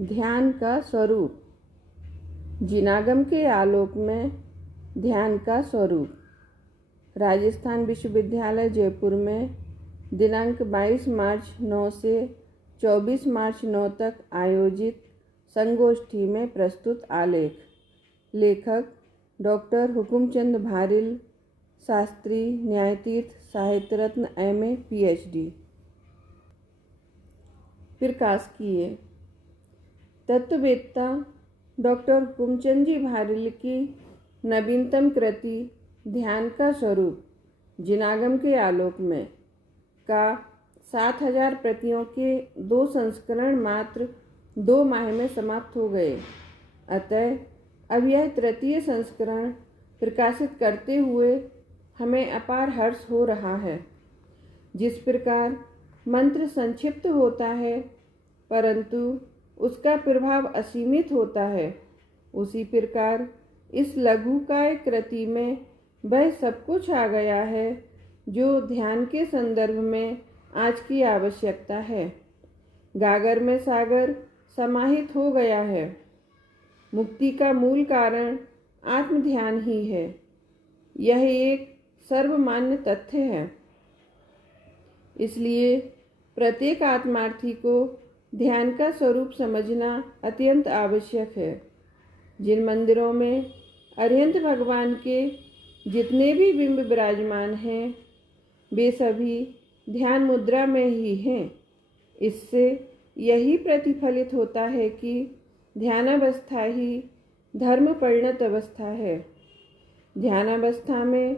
ध्यान का स्वरूप। जिनागम के आलोक में ध्यान का स्वरूप। राजस्थान विश्वविद्यालय जयपुर में दिनांक 22 मार्च 9 से 24 मार्च 9 तक आयोजित संगोष्ठी में प्रस्तुत आलेख। लेखक डॉक्टर हुकुमचंद भारिल, शास्त्री, न्यायतीर्थ, साहित्य रत्न, MA, PhD। प्रकाश किए तत्ववेत्ता डॉक्टर हुकुमचंद जी भारिल की नवीनतम कृति ध्यान का स्वरूप जिनागम के आलोक में का 7000 प्रतियों के 2 संस्करण मात्र 2 माह में समाप्त हो गए। अतः अब यह तृतीय संस्करण प्रकाशित करते हुए हमें अपार हर्ष हो रहा है। जिस प्रकार मंत्र संक्षिप्त होता है परंतु उसका प्रभाव असीमित होता है, उसी प्रकार इस लघुकाय कृति में वह सब कुछ आ गया है जो ध्यान के संदर्भ में आज की आवश्यकता है। गागर में सागर समाहित हो गया है। मुक्ति का मूल कारण आत्म ध्यान ही है। यह एक सर्वमान्य तथ्य है। इसलिए प्रत्येक आत्मार्थी को ध्यान का स्वरूप समझना अत्यंत आवश्यक है। जिन मंदिरों में अरिहंत भगवान के जितने भी बिंब विराजमान हैं, वे सभी ध्यान मुद्रा में ही हैं। इससे यही प्रतिफलित होता है कि ध्यानावस्था ही धर्म परिणत अवस्था है। ध्यानावस्था में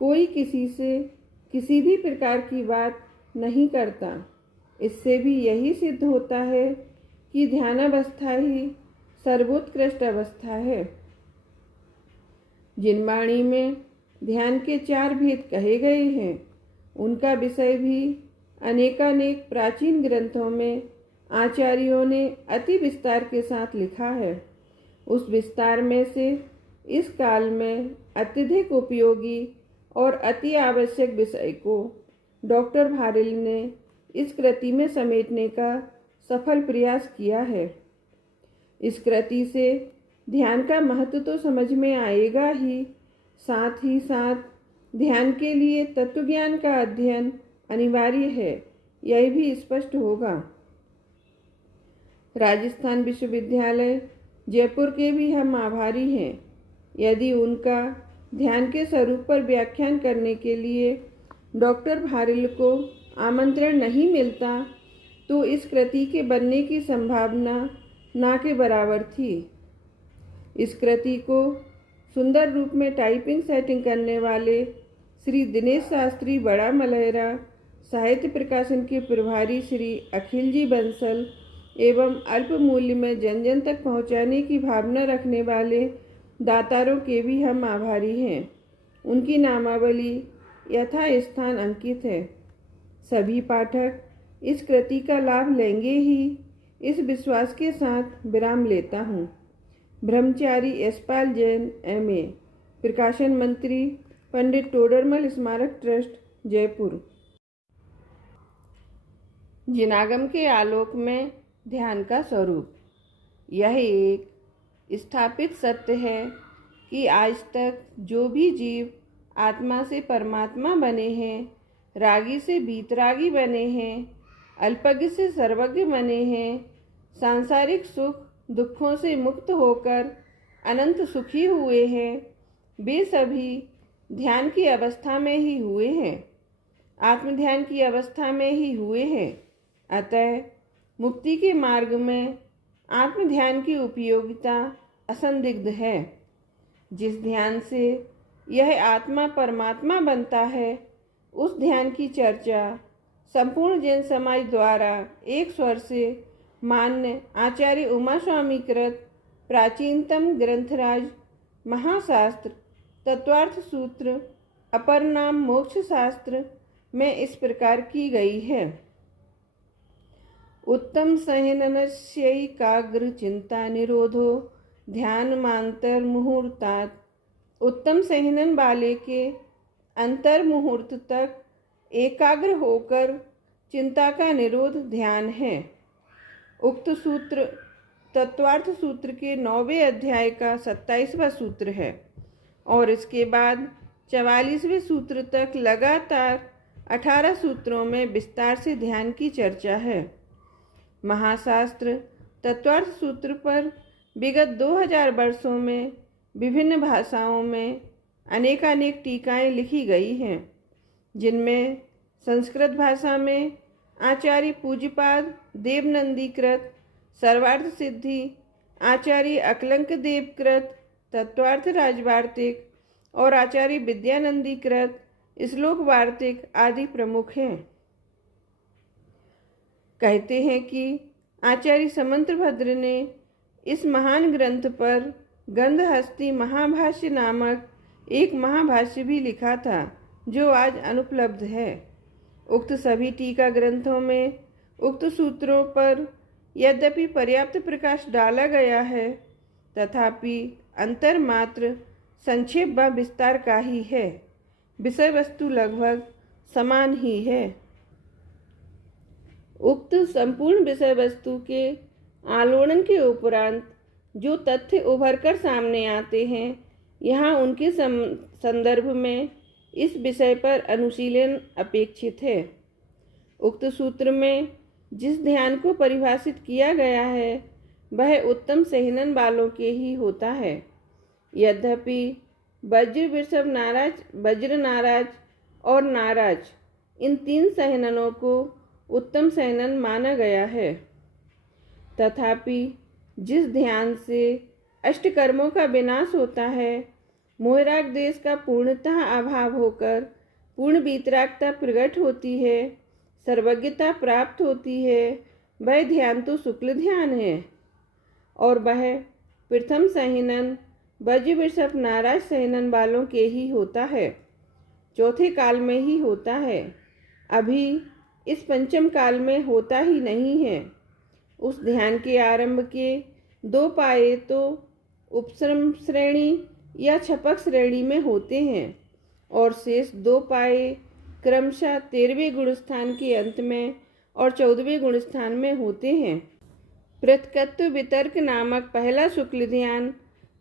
कोई किसी से किसी भी प्रकार की बात नहीं करता। इससे भी यही सिद्ध होता है कि ध्यानावस्था ही सर्वोत्कृष्ट अवस्था है। जिन वाणी में ध्यान के 4 भेद कहे गए हैं, उनका विषय भी अनेकानेक प्राचीन ग्रंथों में आचार्यों ने अति विस्तार के साथ लिखा है। उस विस्तार में से इस काल में अत्यधिक उपयोगी और अति आवश्यक विषय को डॉक्टर भारिल ने इस कृति में समेटने का सफल प्रयास किया है। इस कृति से ध्यान का महत्व तो समझ में आएगा ही साथ ध्यान के लिए तत्वज्ञान का अध्ययन अनिवार्य है, यह भी स्पष्ट होगा। राजस्थान विश्वविद्यालय जयपुर के भी हम आभारी हैं। यदि उनका ध्यान के स्वरूप पर व्याख्यान करने के लिए डॉक्टर भारिल को आमंत्रण नहीं मिलता तो इस कृति के बनने की संभावना ना के बराबर थी। इस कृति को सुंदर रूप में टाइपिंग सेटिंग करने वाले श्री दिनेश शास्त्री बड़ा मलहरा, साहित्य प्रकाशन के प्रभारी श्री अखिल जी बंसल एवं अल्प मूल्य में जन जन तक पहुंचाने की भावना रखने वाले दातारों के भी हम आभारी हैं। उनकी नामावली यथा स्थान अंकित है। सभी पाठक इस कृति का लाभ लेंगे ही, इस विश्वास के साथ विराम लेता हूँ। ब्रह्मचारी यशपाल जैन, MA, प्रकाशन मंत्री पंडित टोडरमल स्मारक ट्रस्ट, जयपुर। जिनागम के आलोक में ध्यान का स्वरूप। यह एक स्थापित सत्य है कि आज तक जो भी जीव आत्मा से परमात्मा बने हैं, रागी से बीतरागी बने हैं, अल्पज्ञ से सर्वज्ञ बने हैं, सांसारिक सुख दुखों से मुक्त होकर अनंत सुखी हुए हैं, वे सभी ध्यान की अवस्था में ही हुए हैं, आत्मध्यान की अवस्था में ही हुए हैं। अतः मुक्ति के मार्ग में आत्मध्यान की उपयोगिता असंदिग्ध है। जिस ध्यान से यह आत्मा परमात्मा बनता है, उस ध्यान की चर्चा संपूर्ण जैन समाज द्वारा एक स्वर से मान्य आचार्य उमा स्वामी कृत प्राचीनतम ग्रंथराज महाशास्त्र तत्वार्थ सूत्र अपर नाम मोक्ष शास्त्र में इस प्रकार की गई है। उत्तम संहननस्यैकाग्र चिंता निरोधो ध्यान मांतर मुहूर्तात्। उत्तम संहनन वाले के अंतर मुहूर्त तक एकाग्र होकर चिंता का निरोध ध्यान है। उक्त सूत्र तत्वार्थ सूत्र के 9वें अध्याय का 27वां सूत्र है और इसके बाद 44वें सूत्र तक लगातार 18 सूत्रों में विस्तार से ध्यान की चर्चा है। महाशास्त्र तत्वार्थ सूत्र पर विगत 2000 वर्षों में विभिन्न भाषाओं में अनेकानेक टीकाएं लिखी गई हैं, जिनमें संस्कृत भाषा में आचार्य पूज्यपाद देवनंदीकृत सर्वार्थ सिद्धि, आचार्य अकलंक देवकृत तत्वार्थ राजवार्तिक और आचार्य विद्यानंदीकृत श्लोक वार्तिक आदि प्रमुख हैं। कहते हैं कि आचार्य समंतभद्र ने इस महान ग्रंथ पर गंधहस्ती महाभाष्य नामक एक महाभाष्य भी लिखा था, जो आज अनुपलब्ध है। उक्त सभी टीका ग्रंथों में उक्त सूत्रों पर यद्यपि पर्याप्त प्रकाश डाला गया है, तथापि अंतर मात्र संक्षेप व विस्तार का ही है। विषय वस्तु लगभग समान ही है। उक्त संपूर्ण विषय वस्तु के आलोड़न के उपरांत जो तथ्य उभर कर सामने आते हैं, यहाँ उनके संदर्भ में इस विषय पर अनुशीलन अपेक्षित है। उक्त सूत्र में जिस ध्यान को परिभाषित किया गया है, वह उत्तम सहनन वालों के ही होता है। यद्यपि वज्र, वृषभ नाराज, वज्र नाराज और नाराज, इन 3 सहननों को उत्तम सहनन माना गया है, तथापि जिस ध्यान से अष्टकर्मों का विनाश होता है, मोहराग देश का पूर्णतः अभाव होकर पूर्ण वीतरागता प्रकट होती है, सर्वज्ञता प्राप्त होती है, वह ध्यान तो शुक्ल ध्यान है और वह प्रथम सहनन वज्र वृषभ नाराज सहनन वालों के ही होता है, चौथे काल में ही होता है, अभी इस पंचम काल में होता ही नहीं है। उस ध्यान के आरंभ के 2 पाये तो उपश्रम श्रेणी या छपक श्रेणी में होते हैं और शेष 2 पाये क्रमशः 13वें गुणस्थान के अंत में और 14वें गुणस्थान में होते हैं। पृथकत्व वितर्क नामक पहला शुक्ल ध्यान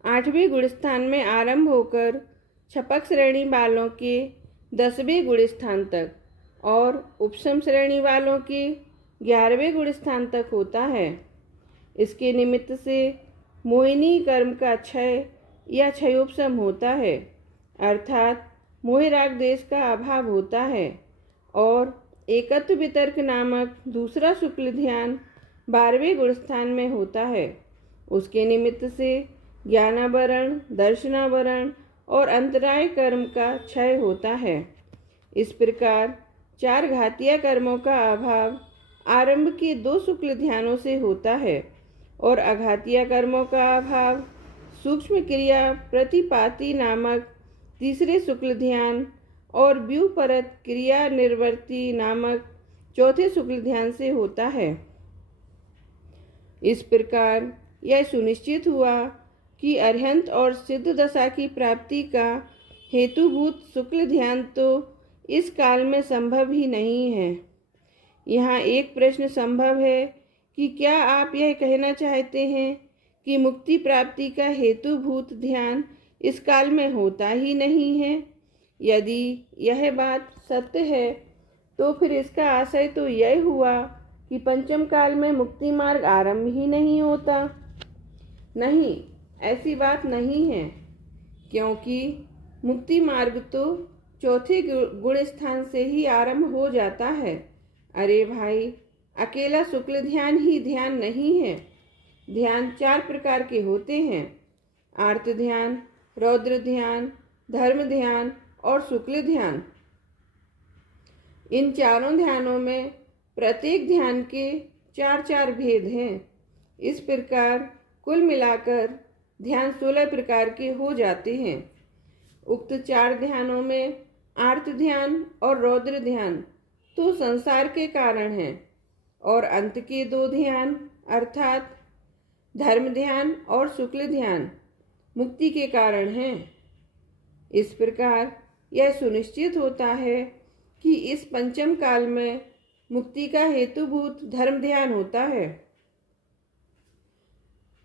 8वें गुणस्थान में आरंभ होकर छपक श्रेणी वालों के 10वें गुणस्थान तक और उपशम श्रेणी वालों के 11वें गुणस्थान तक होता है। इसके निमित्त से मोहिनी कर्म का क्षय या क्षयोपशम होता है, अर्थात मोहराग देश का अभाव होता है और एकत्व वितर्क नामक दूसरा शुक्ल ध्यान 12वें गुणस्थान में होता है। उसके निमित्त से ज्ञानावरण, दर्शनावरण और अंतराय कर्म का क्षय होता है। इस प्रकार 4 घातीय कर्मों का अभाव आरंभ के 2 शुक्ल ध्यानों से होता है और अघातीय कर्मों का अभाव सूक्ष्म क्रिया प्रतिपाती नामक तीसरे शुक्ल ध्यान और व्यूपरत क्रिया निर्वर्ती नामक चौथे शुक्ल ध्यान से होता है। इस प्रकार यह सुनिश्चित हुआ कि अरहंत और सिद्ध दशा की प्राप्ति का हेतुभूत शुक्ल ध्यान तो इस काल में संभव ही नहीं है। यहाँ एक प्रश्न संभव है कि क्या आप यह कहना चाहते हैं कि मुक्ति प्राप्ति का हेतुभूत ध्यान इस काल में होता ही नहीं है? यदि यह बात सत्य है तो फिर इसका आशय तो यह हुआ कि पंचम काल में मुक्ति मार्ग आरंभ ही नहीं होता। नहीं, ऐसी बात नहीं है, क्योंकि मुक्ति मार्ग तो चौथे गुण स्थान से ही आरंभ हो जाता है। अरे भाई, अकेला शुक्ल ध्यान ही ध्यान नहीं है। ध्यान 4 प्रकार के होते हैं: आर्त ध्यान, रौद्र ध्यान, धर्म ध्यान और शुक्ल ध्यान। इन चारों ध्यानों में प्रत्येक ध्यान के 4-4 भेद हैं। इस प्रकार कुल मिलाकर ध्यान 16 प्रकार के हो जाते हैं। उक्त 4 ध्यानों में आर्त ध्यान और रौद्र ध्यान तो संसार के कारण हैं और अंत के 2 ध्यान अर्थात धर्म ध्यान और शुक्ल ध्यान मुक्ति के कारण हैं। इस प्रकार यह सुनिश्चित होता है कि इस पंचम काल में मुक्ति का हेतुभूत धर्म ध्यान होता है।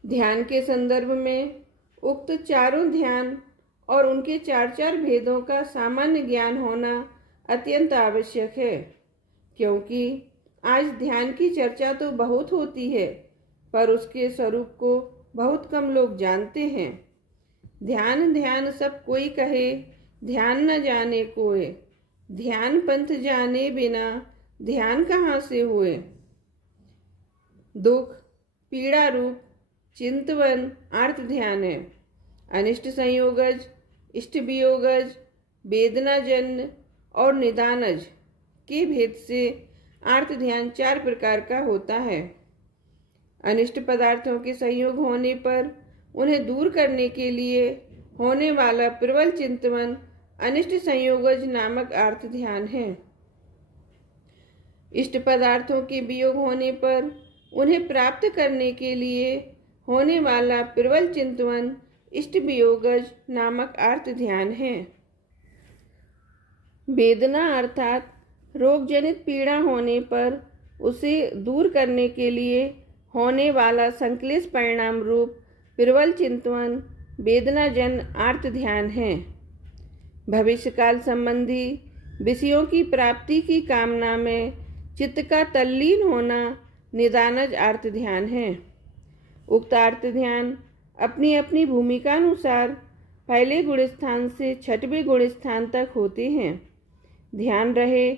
ध्यान के संदर्भ में उक्त चारों ध्यान और उनके चार चार भेदों का सामान्य ज्ञान होना अत्यंत आवश्यक है, क्योंकि आज ध्यान की चर्चा तो बहुत होती है, पर उसके स्वरूप को बहुत कम लोग जानते हैं। ध्यान ध्यान सब कोई कहे, ध्यान न जाने कोय। ध्यान पंथ जाने बिना ध्यान कहाँ से हुए। दुख पीड़ा रूप चिंतवन आर्त ध्यान है। अनिष्ट संयोगज, इष्ट वियोगज, वेदनाजन्य और निदानज के भेद से आर्त ध्यान चार प्रकार का होता है। अनिष्ट पदार्थों के संयोग होने पर उन्हें दूर करने के लिए होने वाला प्रबल चिंतवन अनिष्ट संयोगज नामक आर्त ध्यान है। इष्ट पदार्थों के वियोग होने पर उन्हें प्राप्त करने के लिए होने वाला प्रबल चिंतवन इष्ट वियोगज नामक आर्त ध्यान है। वेदना अर्थात रोग जनित पीड़ा होने पर उसे दूर करने के लिए होने वाला संक्लेश परिणाम रूप प्रबल चिंतवन वेदनाजन आर्त ध्यान है। भविष्यकाल संबंधी विषयों की प्राप्ति की कामना में चित्त का तल्लीन होना निदानज आर्त ध्यान है। उक्त आर्त ध्यान अपनी अपनी भूमिका अनुसार पहले गुण स्थान से छठवें गुण स्थान तक होते हैं। ध्यान रहे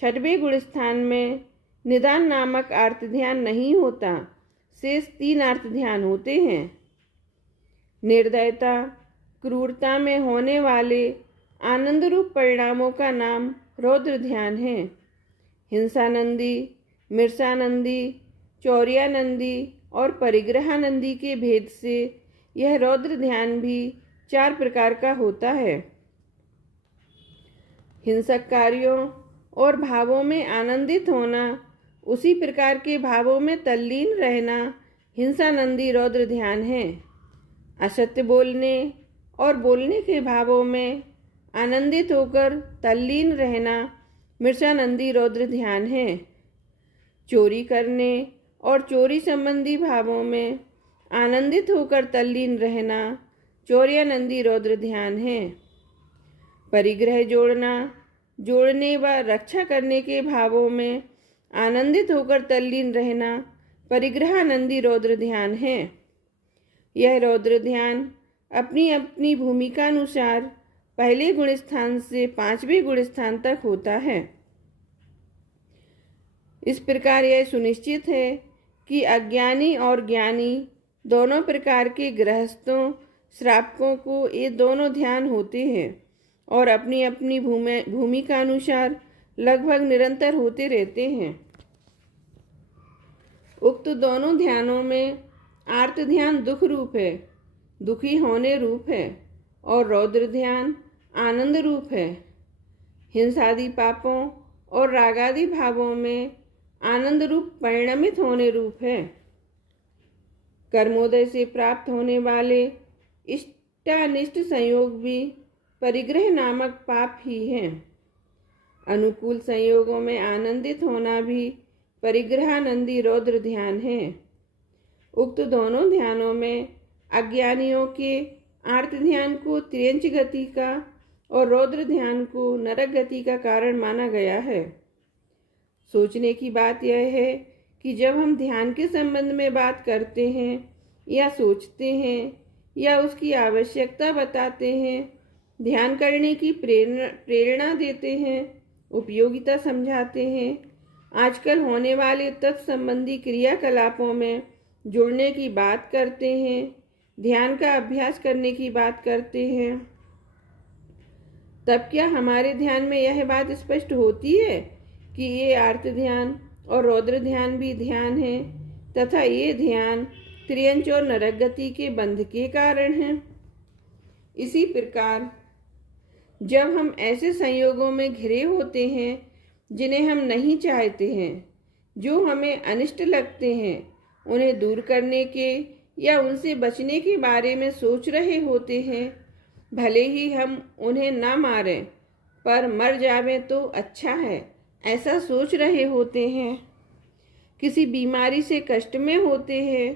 छठवें गुण स्थान में निदान नामक आर्त ध्यान नहीं होता, शेष तीन आर्त ध्यान होते हैं। निर्दयता क्रूरता में होने वाले आनंद रूप परिणामों का नाम रौद्र ध्यान है। हिंसानंदी, मिर्सानंदी, चौर्यानंदी और परिग्रहानंदी के भेद से यह रौद्र ध्यान भी चार प्रकार का होता है। हिंसक कार्यों और भावों में आनंदित होना, उसी प्रकार के भावों में तल्लीन रहना हिंसानंदी रौद्र ध्यान है। असत्य बोलने और बोलने के भावों में आनंदित होकर तल्लीन रहना मिर्सानंदी रौद्र ध्यान है। चोरी करने और चोरी संबंधी भावों में आनंदित होकर तल्लीन रहना चौर्यानंदी रौद्र ध्यान है। परिग्रह जोड़ना, जोड़ने व रक्षा करने के भावों में आनंदित होकर तल्लीन रहना परिग्रहानंदी रौद्र ध्यान है। यह रौद्र ध्यान अपनी अपनी भूमिका अनुसार पहले गुण स्थान से पांचवें गुण स्थान तक होता है। इस प्रकार यह सुनिश्चित है कि अज्ञानी और ज्ञानी दोनों प्रकार के गृहस्थों श्रावकों को ये दोनों ध्यान होते हैं और अपनी अपनी भूमिका अनुसार लगभग निरंतर होते रहते हैं। उक्त दोनों ध्यानों में आर्त ध्यान दुख रूप है, दुखी होने रूप है, और रौद्र ध्यान आनंद रूप है। हिंसादि पापों और रागादि भावों में आनंद रूप परिणमित होने रूप है। कर्मोदय से प्राप्त होने वाले इष्टानिष्ट संयोग भी परिग्रह नामक पाप ही हैं। अनुकूल संयोगों में आनंदित होना भी परिग्रहानंदी रौद्र ध्यान है। उक्त दोनों ध्यानों में अज्ञानियों के आर्त ध्यान को त्रियंच गति का और रौद्र ध्यान को नरक गति का कारण माना गया है। सोचने की बात यह है कि जब हम ध्यान के संबंध में बात करते हैं या सोचते हैं या उसकी आवश्यकता बताते हैं, ध्यान करने की प्रेरणा देते हैं, उपयोगिता समझाते हैं, आजकल होने वाले तत्संबंधी क्रियाकलापों में जुड़ने की बात करते हैं, ध्यान का अभ्यास करने की बात करते हैं, तब क्या हमारे ध्यान में यह बात स्पष्ट होती है कि ये आर्त ध्यान और रौद्र ध्यान भी ध्यान है तथा ये ध्यान त्रियंच और नरक गति के बंध के कारण हैं। इसी प्रकार जब हम ऐसे संयोगों में घिरे होते हैं जिन्हें हम नहीं चाहते हैं, जो हमें अनिष्ट लगते हैं, उन्हें दूर करने के या उनसे बचने के बारे में सोच रहे होते हैं, भले ही हम उन्हें न मारें पर मर जावें तो अच्छा है, ऐसा सोच रहे होते हैं, किसी बीमारी से कष्ट में होते हैं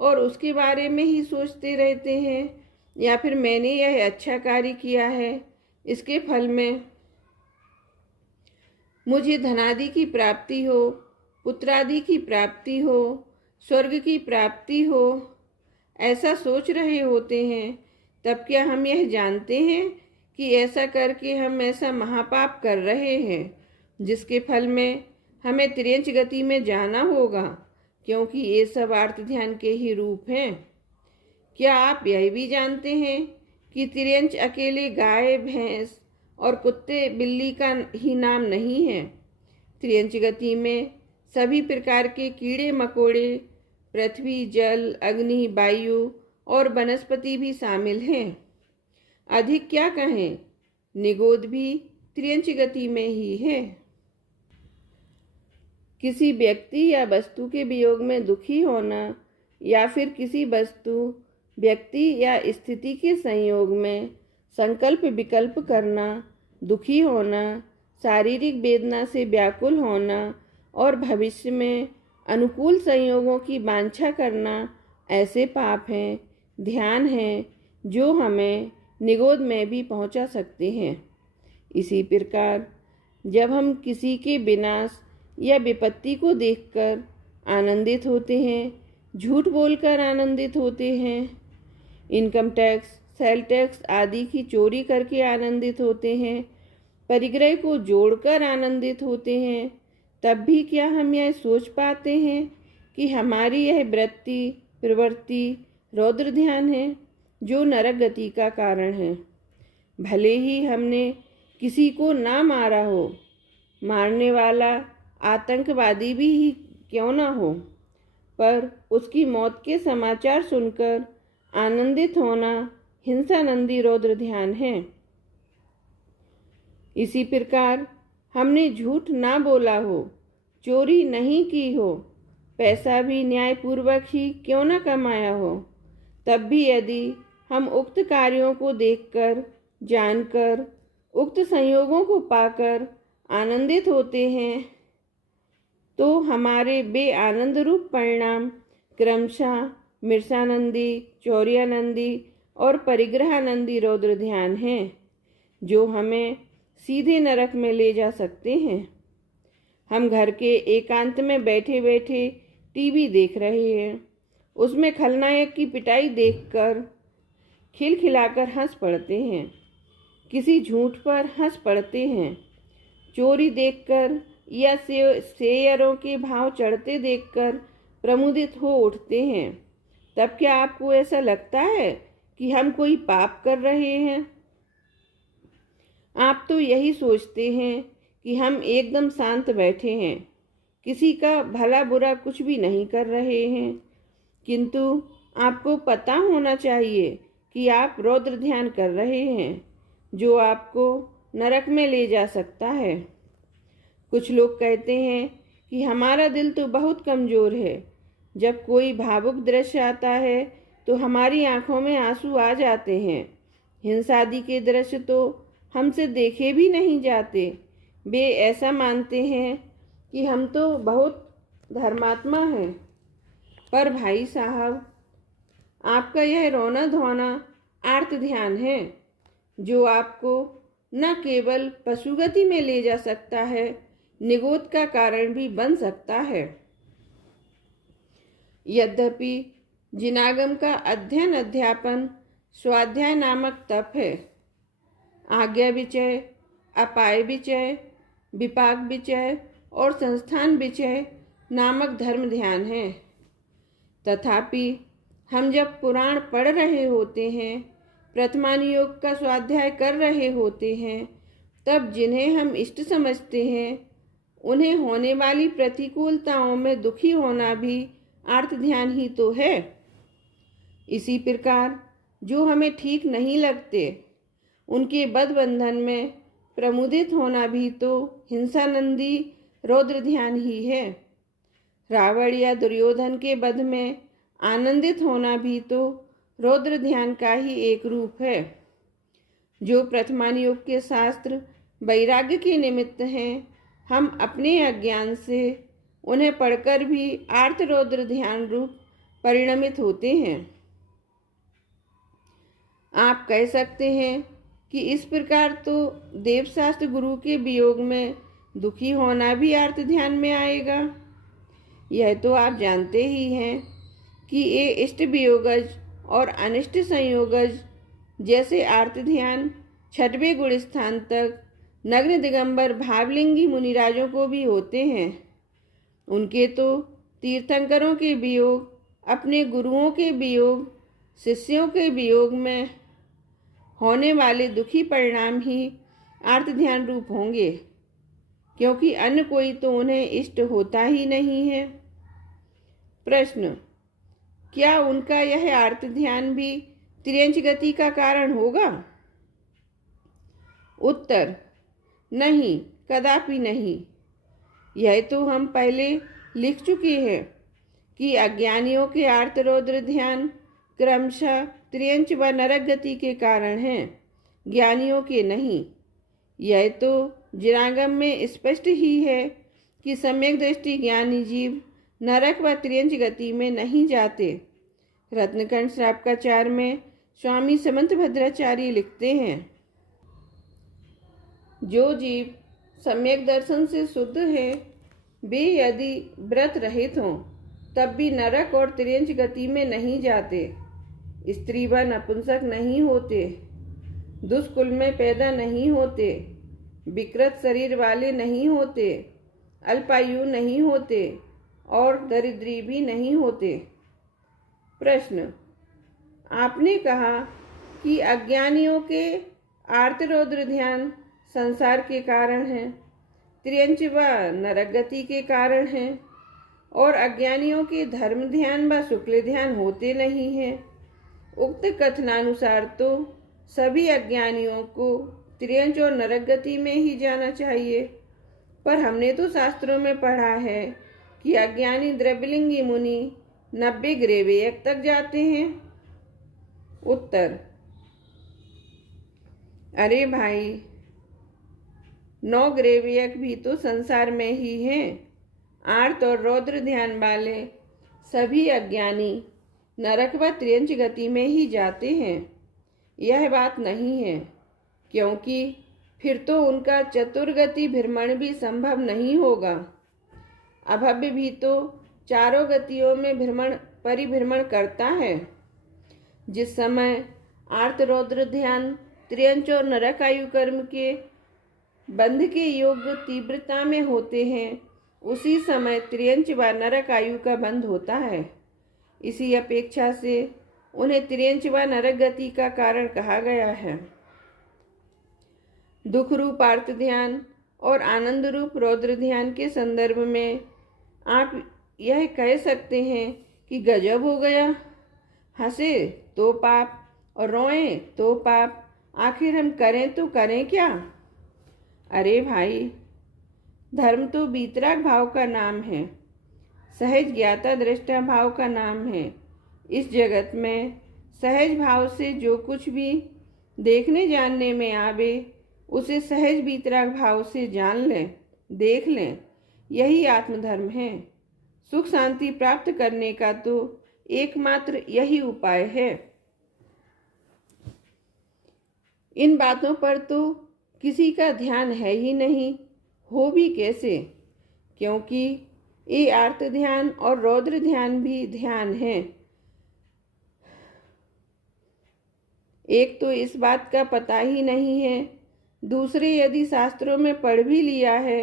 और उसके बारे में ही सोचते रहते हैं, या फिर मैंने यह अच्छा कार्य किया है, इसके फल में मुझे धनादि की प्राप्ति हो, पुत्रादि की प्राप्ति हो, स्वर्ग की प्राप्ति हो, ऐसा सोच रहे होते हैं, तब क्या हम यह जानते हैं कि ऐसा करके हम ऐसा महापाप कर रहे हैं जिसके फल में हमें तिर्यंच गति में जाना होगा, क्योंकि ये सब आर्त ध्यान के ही रूप हैं। क्या आप यह भी जानते हैं कि तिर्यंच अकेले गाय, भैंस और कुत्ते, बिल्ली का ही नाम नहीं है। तिर्यंच गति में सभी प्रकार के कीड़े मकोड़े, पृथ्वी, जल, अग्नि, वायु और वनस्पति भी शामिल हैं। अधिक क्या कहें, निगोद भी तिर्यंच गति में ही है। किसी व्यक्ति या वस्तु के वियोग में दुखी होना, या फिर किसी वस्तु, व्यक्ति या स्थिति के संयोग में संकल्प विकल्प करना, दुखी होना, शारीरिक वेदना से व्याकुल होना और भविष्य में अनुकूल संयोगों की वांछा करना, ऐसे पाप हैं, ध्यान हैं, जो हमें निगोद में भी पहुंचा सकते हैं। इसी प्रकार जब हम किसी के विनाश या विपत्ति को देखकर आनंदित होते हैं, झूठ बोलकर आनंदित होते हैं, इनकम टैक्स, सेल टैक्स आदि की चोरी करके आनंदित होते हैं, परिग्रह को जोड़कर आनंदित होते हैं, तब भी क्या हम यह सोच पाते हैं कि हमारी यह वृत्ति, प्रवृत्ति रौद्र ध्यान है, जो नरक गति का कारण है। भले ही हमने किसी को ना मारा हो, मारने वाला आतंकवादी भी ही क्यों ना हो, पर उसकी मौत के समाचार सुनकर आनंदित होना हिंसानंदी रौद्र ध्यान है। इसी प्रकार हमने झूठ ना बोला हो, चोरी नहीं की हो, पैसा भी न्यायपूर्वक ही क्यों ना कमाया हो, तब भी यदि हम उक्त कार्यों को देखकर, जानकर, उक्त संयोगों को पाकर आनंदित होते हैं, तो हमारे बे आनंद रूप परिणाम क्रमशः मिर्सानंदी, चौर्यानंदी और परिग्रहानंदी रौद्र ध्यान हैं, जो हमें सीधे नरक में ले जा सकते हैं। हम घर के एकांत में बैठे बैठे टीवी देख रहे हैं, उसमें खलनायक की पिटाई देखकर खिलखिलाकर हंस पड़ते हैं, किसी झूठ पर हंस पड़ते हैं, चोरी देखकर या शेयरों के भाव चढ़ते देखकर प्रमुदित हो उठते हैं, तब क्या आपको ऐसा लगता है कि हम कोई पाप कर रहे हैं? आप तो यही सोचते हैं कि हम एकदम शांत बैठे हैं, किसी का भला बुरा कुछ भी नहीं कर रहे हैं, किंतु आपको पता होना चाहिए कि आप रौद्र ध्यान कर रहे हैं, जो आपको नरक में ले जा सकता है। कुछ लोग कहते हैं कि हमारा दिल तो बहुत कमज़ोर है, जब कोई भावुक दृश्य आता है तो हमारी आंखों में आंसू आ जाते हैं। हिंसादि के दृश्य तो हमसे देखे भी नहीं जाते। वे ऐसा मानते हैं कि हम तो बहुत धर्मात्मा हैं। पर भाई साहब, आपका यह रोना धोना आर्त ध्यान है, जो आपको न केवल पशुगति में ले जा सकता है, निगोद का कारण भी बन सकता है। यद्यपि जिनागम का अध्ययन, अध्यापन, स्वाध्याय नामक तप है, आज्ञा विचय, अपाय विचय, विपाक विचय और संस्थान विचय नामक धर्म ध्यान है, तथापि हम जब पुराण पढ़ रहे होते हैं, प्रथमान योग का स्वाध्याय कर रहे होते हैं, तब जिन्हें हम इष्ट समझते हैं, उन्हें होने वाली प्रतिकूलताओं में दुखी होना भी आर्त ध्यान ही तो है। इसी प्रकार जो हमें ठीक नहीं लगते, उनके बंधन में प्रमुदित होना भी तो हिंसानंदी रौद्र ध्यान ही है। रावण या दुर्योधन के वध में आनंदित होना भी तो रौद्र ध्यान का ही एक रूप है। जो प्रथमान योग के शास्त्र वैराग्य के निमित्त हैं, हम अपने अज्ञान से उन्हें पढ़कर भी आर्त रौद्र ध्यान रूप परिणमित होते हैं। आप कह सकते हैं कि इस प्रकार तो देवशास्त्र गुरु के वियोग में दुखी होना भी आर्त ध्यान में आएगा। यह तो आप जानते ही हैं कि ये इष्ट वियोगज और अनिष्ट संयोगज जैसे आर्त ध्यान 6वें गुण स्थान तक नग्न दिगंबर भावलिंगी मुनिराजों को भी होते हैं। उनके तो तीर्थंकरों के वियोग, अपने गुरुओं के वियोग, शिष्यों के वियोग में होने वाले दुखी परिणाम ही आर्त ध्यान रूप होंगे, क्योंकि अन्य कोई तो उन्हें इष्ट होता ही नहीं है। प्रश्न, क्या उनका यह आर्त ध्यान भी तिर्यंच गति का कारण होगा? उत्तर, नहीं, कदापि नहीं। यह तो हम पहले लिख चुके हैं कि अज्ञानियों के आर्त रौद्र ध्यान क्रमशः तिर्यंच व नरक गति के कारण हैं, ज्ञानियों के नहीं। यह तो जिरागम में स्पष्ट ही है कि सम्यक दृष्टि ज्ञानी जीव नरक व तिर्यंच गति में नहीं जाते। रत्नकंठ श्रावकाचार में स्वामी समंत भद्राचार्य लिखते हैं, जो जीव सम्यक दर्शन से शुद्ध है वे यदि व्रत रहित हों तब भी नरक और तिर्यंच गति में नहीं जाते, स्त्री व नपुंसक नहीं होते, दुष्कुल में पैदा नहीं होते, विकृत शरीर वाले नहीं होते, अल्पायु नहीं होते और दरिद्री भी नहीं होते। प्रश्न, आपने कहा कि अज्ञानियों के आर्त रौद्र ध्यान संसार के कारण हैं, तिर्यंच व नरक गति के कारण हैं, और अज्ञानियों के धर्म ध्यान व शुक्ल ध्यान होते नहीं हैं। उक्त कथनानुसार तो सभी अज्ञानियों को तिर्यंच और नरक गति में ही जाना चाहिए, पर हमने तो शास्त्रों में पढ़ा है कि अज्ञानी द्रव्यलिंगी मुनि 90 ग्रेवेयक तक जाते हैं। उत्तर, अरे भाई, 9 ग्रेवेयक भी तो संसार में ही हैं। आर्त और रौद्र ध्यान वाले सभी अज्ञानी नरक व तिर्यंच गति में ही जाते हैं। यह बात नहीं है, क्योंकि फिर तो उनका चतुर्गति भ्रमण भी संभव नहीं होगा। अभव्य भी तो चारों गतियों में परिभ्रमण करता है। जिस समय आर्त रौद्र ध्यान तिर्यंच और नरक आयु कर्म के बंध के योग्य तीव्रता में होते हैं, उसी समय तिर्यंच व नरक आयु का बंध होता है। इसी अपेक्षा से उन्हें तिर्यंच व नरक गति का कारण कहा गया है। दुख रूप आर्त ध्यान और आनंद रूप रौद्र ध्यान के संदर्भ में आप यह कह सकते हैं कि गजब हो गया, हंसे तो पाप और रोएं तो पाप, आखिर हम करें तो करें क्या? अरे भाई, धर्म तो वीतराग भाव का नाम है, सहज ज्ञाता दृष्टा भाव का नाम है। इस जगत में सहज भाव से जो कुछ भी देखने जानने में आवे उसे सहज वीतराग भाव से जान लें, देख लें। यही आत्मधर्म है। सुख शांति प्राप्त करने का तो एकमात्र यही उपाय है। इन बातों पर तो किसी का ध्यान है ही नहीं, हो भी कैसे, क्योंकि ये आर्त ध्यान और रौद्र ध्यान भी ध्यान है। एक तो इस बात का पता ही नहीं है, दूसरे यदि शास्त्रों में पढ़ भी लिया है,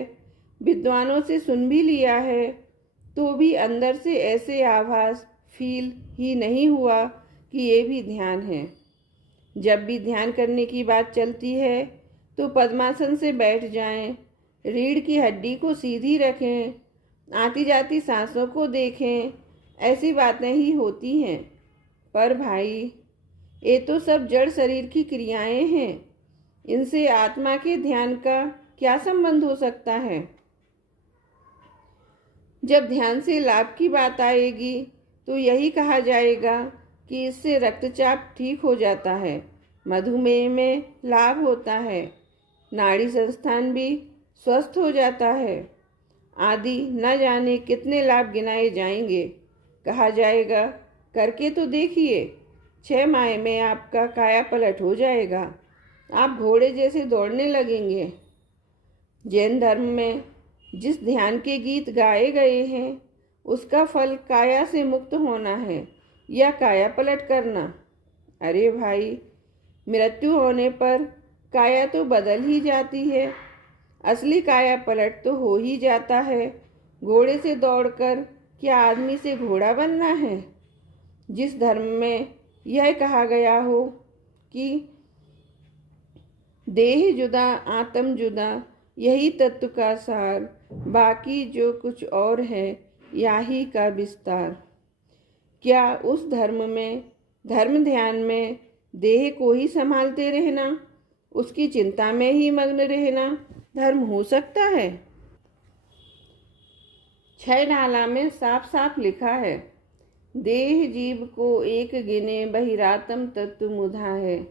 विद्वानों से सुन भी लिया है, तो भी अंदर से ऐसे आभास फील ही नहीं हुआ कि ये भी ध्यान है। जब भी ध्यान करने की बात चलती है तो पद्मासन से बैठ जाएं, रीढ़ की हड्डी को सीधी रखें, आती जाती सांसों को देखें, ऐसी बातें ही होती हैं। पर भाई, ये तो सब जड़ शरीर की क्रियाएं हैं, इनसे आत्मा के ध्यान का क्या संबंध हो सकता है? जब ध्यान से लाभ की बात आएगी तो यही कहा जाएगा कि इससे रक्तचाप ठीक हो जाता है, मधुमेह में लाभ होता है, नाड़ी संस्थान भी स्वस्थ हो जाता है, आदि न जाने कितने लाभ गिनाए जाएंगे। कहा जाएगा करके तो देखिए, 6 माह में आपका काया पलट हो जाएगा। आप घोड़े जैसे दौड़ने लगेंगे। जैन धर्म में जिस ध्यान के गीत गाए गए हैं उसका फल काया से मुक्त होना है या काया पलट करना। अरे भाई, मृत्यु होने पर काया तो बदल ही जाती है, असली काया पलट तो हो ही जाता है। घोड़े से दौड़कर क्या आदमी से घोड़ा बनना है? जिस धर्म में यह कहा गया हो कि देह जुदा आत्म जुदा, यही तत्व का सार, बाकी जो कुछ और है याही का विस्तार। क्या उस धर्म में, धर्म ध्यान में देह को ही संभालते रहना, उसकी चिंता में ही मग्न रहना धर्म हो सकता है? 6 नाला में साफ साफ लिखा है, देह जीव को एक गिने बहिरात्म तत्व मुधा है।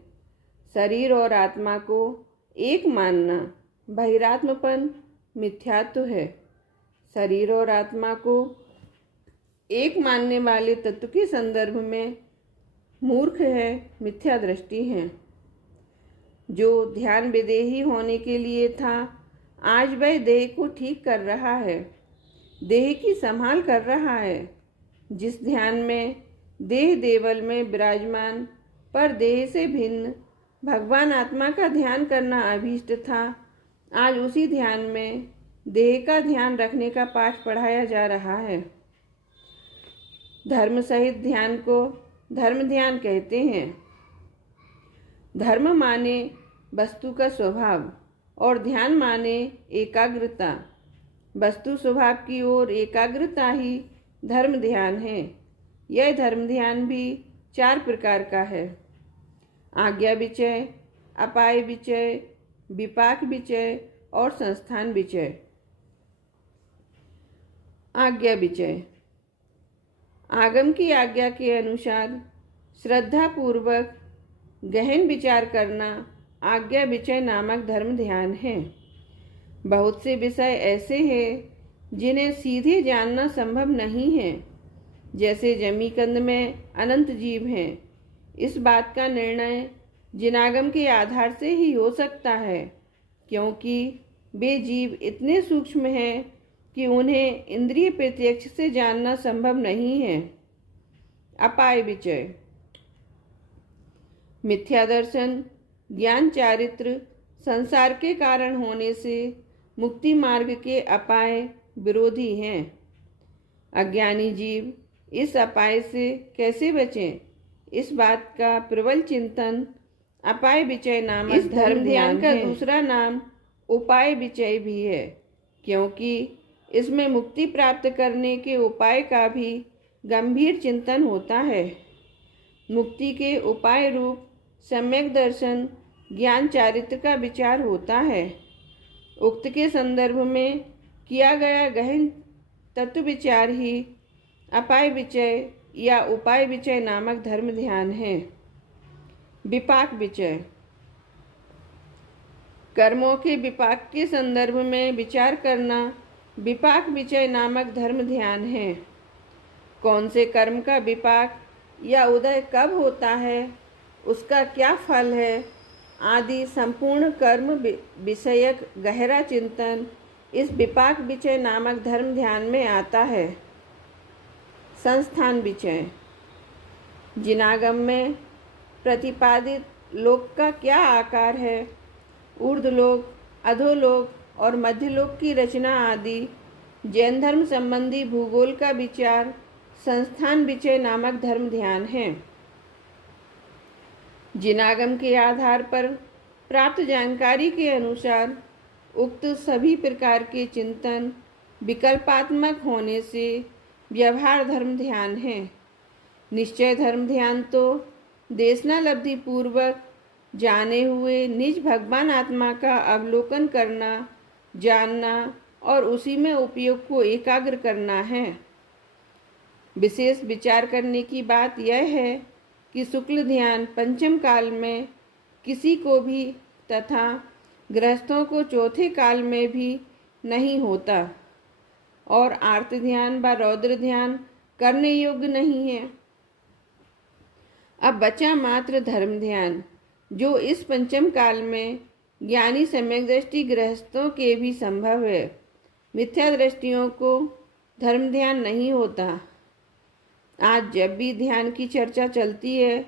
शरीर और आत्मा को एक मानना बहिरात्मपन मिथ्यात्व है। शरीर और आत्मा को एक मानने वाले तत्व के संदर्भ में मूर्ख है, मिथ्या दृष्टि है। जो ध्यान विदेही होने के लिए था, आज वह देह को ठीक कर रहा है, देह की संभाल कर रहा है। जिस ध्यान में देह देवल में विराजमान पर देह से भिन्न भगवान आत्मा का ध्यान करना अभीष्ट था, आज उसी ध्यान में देह का ध्यान रखने का पाठ पढ़ाया जा रहा है। धर्म सहित ध्यान को धर्म ध्यान कहते हैं। धर्म माने वस्तु का स्वभाव और ध्यान माने एकाग्रता। वस्तु स्वभाव की ओर एकाग्रता ही धर्म ध्यान है। यह धर्म ध्यान भी 4 प्रकार का है, आज्ञा विचय, अपाय विचय, विपाक विचय और संस्थान विचय। आज्ञा विचय, आगम की आज्ञा के अनुसार श्रद्धा पूर्वक गहन विचार करना आज्ञा विचय नामक धर्म ध्यान है। बहुत से विषय ऐसे हैं जिन्हें सीधे जानना संभव नहीं है, जैसे जमीकंद में अनंत जीव हैं। इस बात का निर्णय जिनागम के आधार से ही हो सकता है, क्योंकि वे जीव इतने सूक्ष्म हैं कि उन्हें इंद्रिय प्रत्यक्ष से जानना संभव नहीं है। अपाय विचय, मिथ्या दर्शन, ज्ञान चारित्र, संसार के कारण होने से मुक्ति मार्ग के अपाय विरोधी हैं। अज्ञानी जीव इस अपाय से कैसे बचें, इस बात का प्रबल चिंतन अपाय विचय नामक इस धर्म ध्यान का दूसरा नाम उपाय विचय भी है, क्योंकि इसमें मुक्ति प्राप्त करने के उपाय का भी गंभीर चिंतन होता है। मुक्ति के उपाय रूप सम्यक दर्शन, ज्ञान चारित्र का विचार होता है। उक्त के संदर्भ में किया गया गहन तत्व विचार ही अपाय विचय या उपाय विचय नामक धर्म ध्यान है। विपाक विचय, कर्मों के विपाक के संदर्भ में विचार करना विपाक विचय नामक धर्म ध्यान है। कौन से कर्म का विपाक या उदय कब होता है, उसका क्या फल है आदि संपूर्ण कर्म विषयक गहरा चिंतन इस विपाक विचय नामक धर्म ध्यान में आता है। संस्थान विचय, जिनागम में प्रतिपादित लोक का क्या आकार है, ऊर्ध्वलोक, अधोलोक और मध्यलोक की रचना आदि जैन धर्म संबंधी भूगोल का विचार संस्थान विचय नामक धर्म ध्यान है। जिनागम के आधार पर प्राप्त जानकारी के अनुसार उक्त सभी प्रकार के चिंतन विकल्पात्मक होने से व्यवहार धर्म ध्यान है। निश्चय धर्म ध्यान तो देशनालब्धि पूर्वक जाने हुए निज भगवान आत्मा का अवलोकन करना, जानना और उसी में उपयोग को एकाग्र करना है। विशेष विचार करने की बात यह है कि शुक्ल ध्यान पंचम काल में किसी को भी तथा गृहस्थों को चौथे काल में भी नहीं होता और आर्त ध्यान व रौद्र ध्यान करने योग्य नहीं है। अब बचा मात्र धर्म ध्यान, जो इस पंचम काल में ज्ञानी सम्यक दृष्टि गृहस्थों के भी संभव है। मिथ्या दृष्टियों को धर्म ध्यान नहीं होता। आज जब भी ध्यान की चर्चा चलती है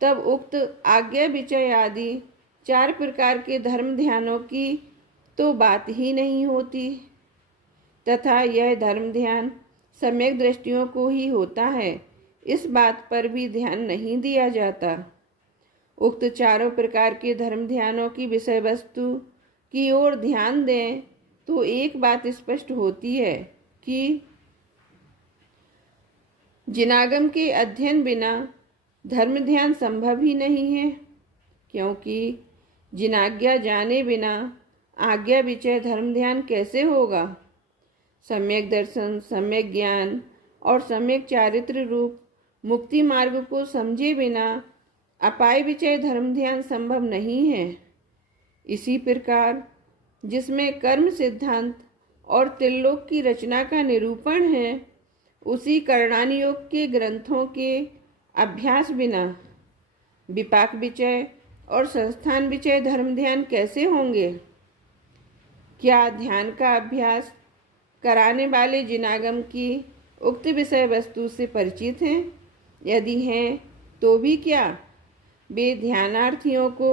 तब उक्त आज्ञा विचय आदि 4 प्रकार के धर्म ध्यानों की तो बात ही नहीं होती, तथा यह धर्म ध्यान सम्यक दृष्टियों को ही होता है, इस बात पर भी ध्यान नहीं दिया जाता। उक्त चारों प्रकार के धर्म ध्यानों की विषय वस्तु की ओर ध्यान दें तो एक बात स्पष्ट होती है कि जिनागम के अध्ययन बिना धर्म ध्यान संभव ही नहीं है, क्योंकि जिनाज्ञा जाने बिना आज्ञा विचय धर्म ध्यान कैसे होगा। सम्यक दर्शन, सम्यक ज्ञान और सम्यक चारित्र रूप मुक्ति मार्ग को समझे बिना अपाय विचय धर्म ध्यान संभव नहीं है। इसी प्रकार जिसमें कर्म सिद्धांत और त्रिलोक की रचना का निरूपण है, उसी करणानि योग के ग्रंथों के अभ्यास बिना विपाक विचय और संस्थान विचय धर्म ध्यान कैसे होंगे। क्या ध्यान का अभ्यास कराने वाले जिनागम की उक्त विषय वस्तु से परिचित हैं? यदि हैं तो भी क्या वे ध्यानार्थियों को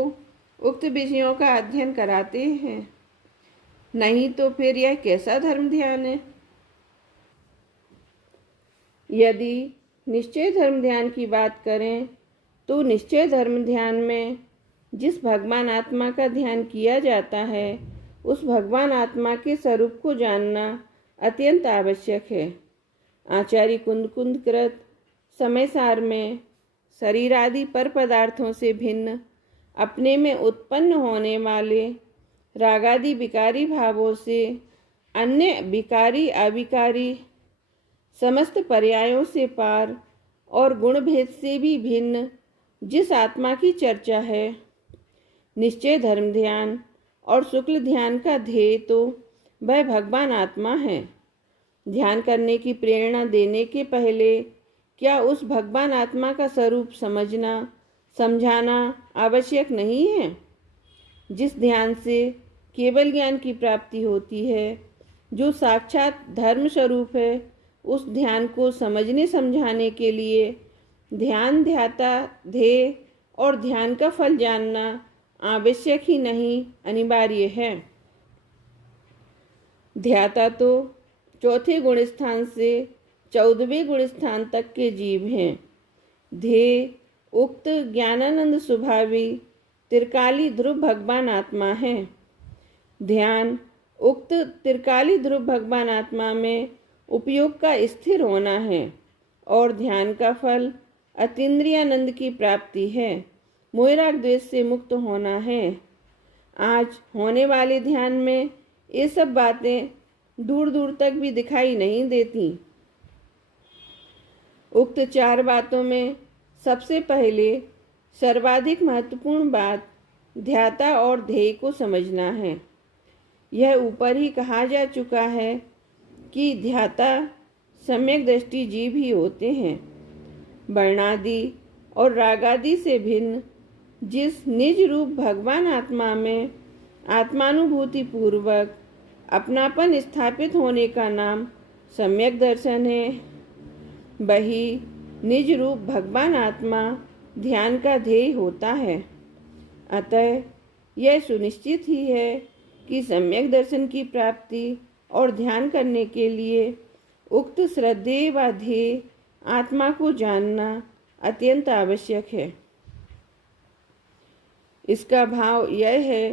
उक्त विषयों का अध्ययन कराते हैं? नहीं तो फिर यह कैसा धर्म ध्यान है। यदि निश्चय धर्म ध्यान की बात करें तो निश्चय धर्म ध्यान में जिस भगवान आत्मा का ध्यान किया जाता है, उस भगवान आत्मा के स्वरूप को जानना अत्यंत आवश्यक है। आचार्य कुंद कृत समय सार में शरीर आदि पर पदार्थों से भिन्न अपने में उत्पन्न होने वाले रागादि विकारी भावों से अन्य विकारी अविकारी समस्त पर्यायों से पार और गुण भेद से भी भिन्न जिस आत्मा की चर्चा है, निश्चय धर्म ध्यान और शुक्ल ध्यान का ध्येय तो वह भगवान आत्मा है। ध्यान करने की प्रेरणा देने के पहले क्या उस भगवान आत्मा का स्वरूप समझना समझाना आवश्यक नहीं है। जिस ध्यान से केवल ज्ञान की प्राप्ति होती है, जो साक्षात धर्म स्वरूप है, उस ध्यान को समझने समझाने के लिए ध्यान ध्याता ध्येय और ध्यान का फल जानना आवश्यक ही नहीं, अनिवार्य है। ध्याता तो चौथे गुण स्थान से 14वें गुण स्थान तक के जीव हैं। ध्येय उक्त ज्ञानानंद स्वभावी त्रिकाली ध्रुव भगवान आत्मा है। ध्यान उक्त त्रिकाली ध्रुव भगवान आत्मा में उपयोग का स्थिर होना है और ध्यान का फल अतीन्द्रियानंद की प्राप्ति है, मोहराग द्वेष से मुक्त होना है। आज होने वाले ध्यान में ये सब बातें दूर दूर तक भी दिखाई नहीं देती। उक्त 4 बातों में सबसे पहले सर्वाधिक महत्वपूर्ण बात ध्याता और ध्येय को समझना है। यह ऊपर ही कहा जा चुका है कि ध्याता सम्यक दृष्टि जीव ही होते हैं। वर्णादि और रागादि से भिन्न जिस निज रूप भगवान आत्मा में आत्मानुभूति पूर्वक अपनापन स्थापित होने का नाम सम्यक दर्शन है, वही निज रूप भगवान आत्मा ध्यान का ध्येय होता है। अतः यह सुनिश्चित ही है कि सम्यक दर्शन की प्राप्ति और ध्यान करने के लिए उक्त श्रद्धेय व ध्येय आत्मा को जानना अत्यंत आवश्यक है। इसका भाव यह है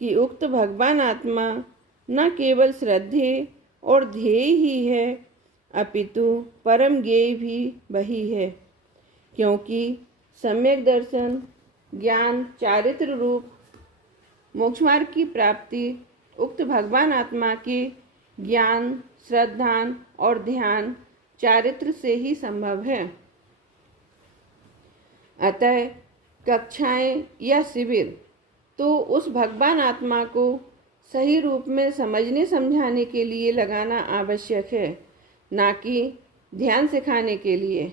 कि उक्त भगवान आत्मा न केवल श्रद्धेय और ध्येय ही है, अपितु परम ज्ञेय भी वही है, क्योंकि सम्यक दर्शन ज्ञान चारित्र रूप मोक्षमार्ग की प्राप्ति उक्त भगवान आत्मा के ज्ञान श्रद्धान और ध्यान चारित्र से ही संभव है। अतः कक्षाएं या शिविर तो उस भगवान आत्मा को सही रूप में समझने समझाने के लिए लगाना आवश्यक है, ना कि ध्यान सिखाने के लिए।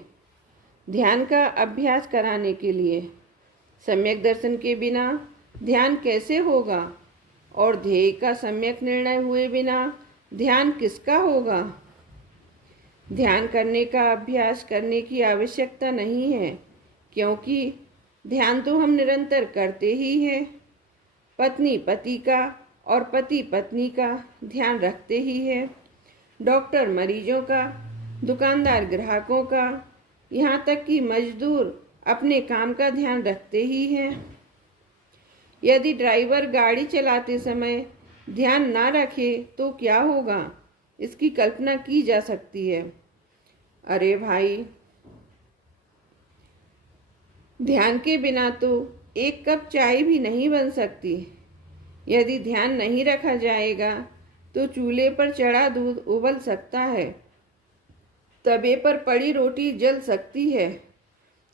ध्यान का अभ्यास कराने के लिए। सम्यक दर्शन के बिना ध्यान कैसे होगा, और ध्येय का सम्यक निर्णय हुए बिना ध्यान किसका होगा। ध्यान करने का अभ्यास करने की आवश्यकता नहीं है, क्योंकि ध्यान तो हम निरंतर करते ही हैं। पत्नी पति का और पति पत्नी का ध्यान रखते ही है। डॉक्टर मरीजों का, दुकानदार ग्राहकों का, यहाँ तक कि मजदूर अपने काम का ध्यान रखते ही हैं। यदि ड्राइवर गाड़ी चलाते समय ध्यान ना रखे तो क्या होगा, इसकी कल्पना की जा सकती है। अरे भाई, ध्यान के बिना तो एक कप चाय भी नहीं बन सकती। यदि ध्यान नहीं रखा जाएगा तो चूल्हे पर चढ़ा दूध उबल सकता है, तवे पर पड़ी रोटी जल सकती है।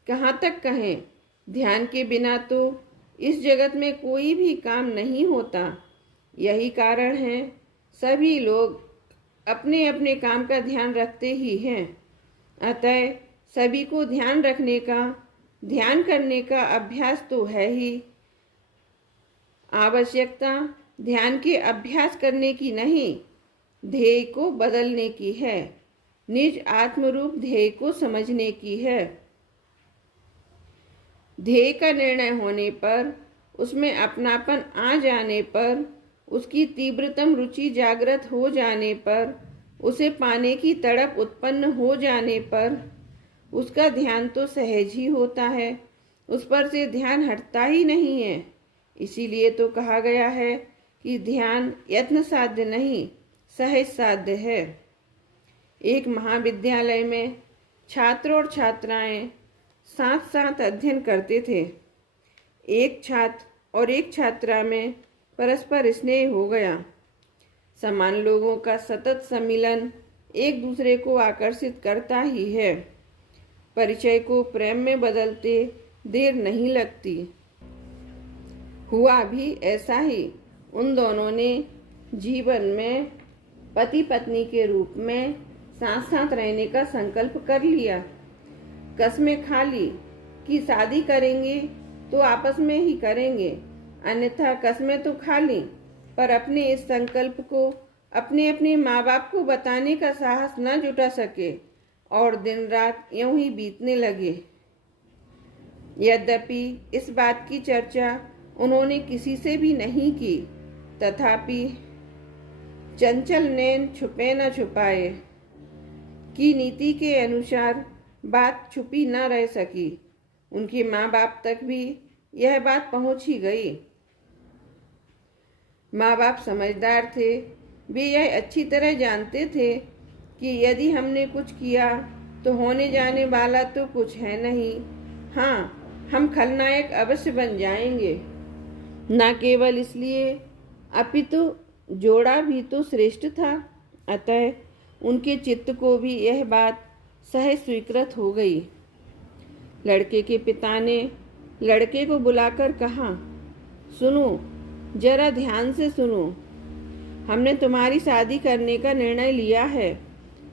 कहाँ तक कहें, ध्यान के बिना तो इस जगत में कोई भी काम नहीं होता। यही कारण है सभी लोग अपने अपने काम का ध्यान रखते ही हैं। अतः सभी को ध्यान रखने का, ध्यान करने का अभ्यास तो है ही। आवश्यकता ध्यान के अभ्यास करने की नहीं, ध्येय को बदलने की है, निज आत्मरूप ध्येय को समझने की है। ध्येय का निर्णय होने पर, उसमें अपनापन आ जाने पर, उसकी तीव्रतम रुचि जागृत हो जाने पर, उसे पाने की तड़प उत्पन्न हो जाने पर, उसका ध्यान तो सहज ही होता है, उस पर से ध्यान हटता ही नहीं है। इसीलिए तो कहा गया है कि ध्यान यत्न साध्य नहीं, सहज साध्य है। एक महाविद्यालय में छात्र और छात्राएं साथ साथ अध्ययन करते थे। एक छात्र और एक छात्रा में परस्पर स्नेह हो गया। समान लोगों का सतत सम्मिलन एक दूसरे को आकर्षित करता ही है। परिचय को प्रेम में बदलते देर नहीं लगती। हुआ भी ऐसा ही। उन दोनों ने जीवन में पति पत्नी के रूप में साथ साथ रहने का संकल्प कर लिया। कसमें खा ली कि शादी करेंगे तो आपस में ही करेंगे, अन्यथा कसमें तो खा ली, पर अपने इस संकल्प को अपने अपने माँ बाप को बताने का साहस न जुटा सके और दिन रात यूं ही बीतने लगे। यद्यपि इस बात की चर्चा उन्होंने किसी से भी नहीं की, तथापि चंचल नैन छुपे न छुपाए की नीति के अनुसार बात छुपी न रह सकी। उनके माँ बाप तक भी यह बात पहुंच ही गई। माँ बाप समझदार थे। वे यह अच्छी तरह जानते थे कि यदि हमने कुछ किया तो होने जाने वाला तो कुछ है नहीं। हाँ, हम खलनायक अवश्य बन जाएंगे। न केवल इसलिए, अपितु जोड़ा भी तो श्रेष्ठ था। अतः उनके चित्त को भी यह बात सहज स्वीकृत हो गई। लड़के के पिता ने लड़के को बुलाकर कहा, सुनो, जरा ध्यान से सुनो। हमने तुम्हारी शादी करने का निर्णय लिया है।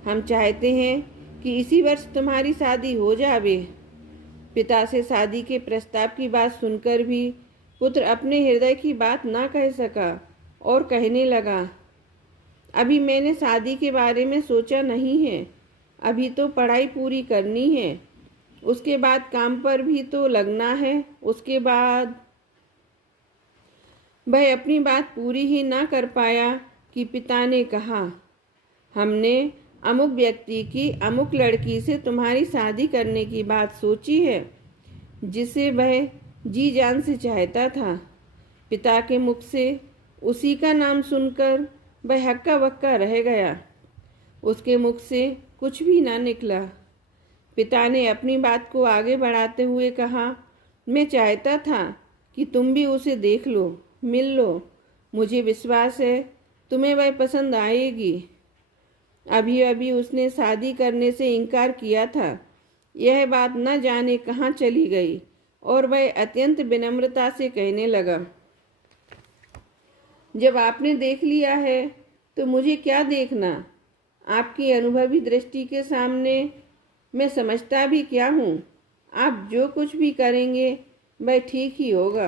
हम चाहते हैं कि इसी वर्ष तुम्हारी शादी हो जावे। पिता से शादी के प्रस्ताव की बात सुनकर भी पुत्र अपने हृदय की बात ना कह सका और कहने लगा, अभी मैंने शादी के बारे में सोचा नहीं है। अभी तो पढ़ाई पूरी करनी है, उसके बाद काम पर भी तो लगना है। उसके बाद वह अपनी बात पूरी ही ना कर पाया कि पिता ने कहा, हमने अमुक व्यक्ति की अमुक लड़की से तुम्हारी शादी करने की बात सोची है, जिसे वह जी जान से चाहता था। पिता के मुख से उसी का नाम सुनकर वह हक्का बक्का रह गया। उसके मुख से कुछ भी ना निकला। पिता ने अपनी बात को आगे बढ़ाते हुए कहा, मैं चाहता था कि तुम भी उसे देख लो, मिल लो। मुझे विश्वास है तुम्हें वह पसंद आएगी। अभी अभी उसने शादी करने से इनकार किया था। यह बात न जाने कहाँ चली गई और वह अत्यंत विनम्रता से कहने लगा, जब आपने देख लिया है तो मुझे क्या देखना। आपकी अनुभवी दृष्टि के सामने मैं समझता भी क्या हूँ। आप जो कुछ भी करेंगे वह ठीक ही होगा।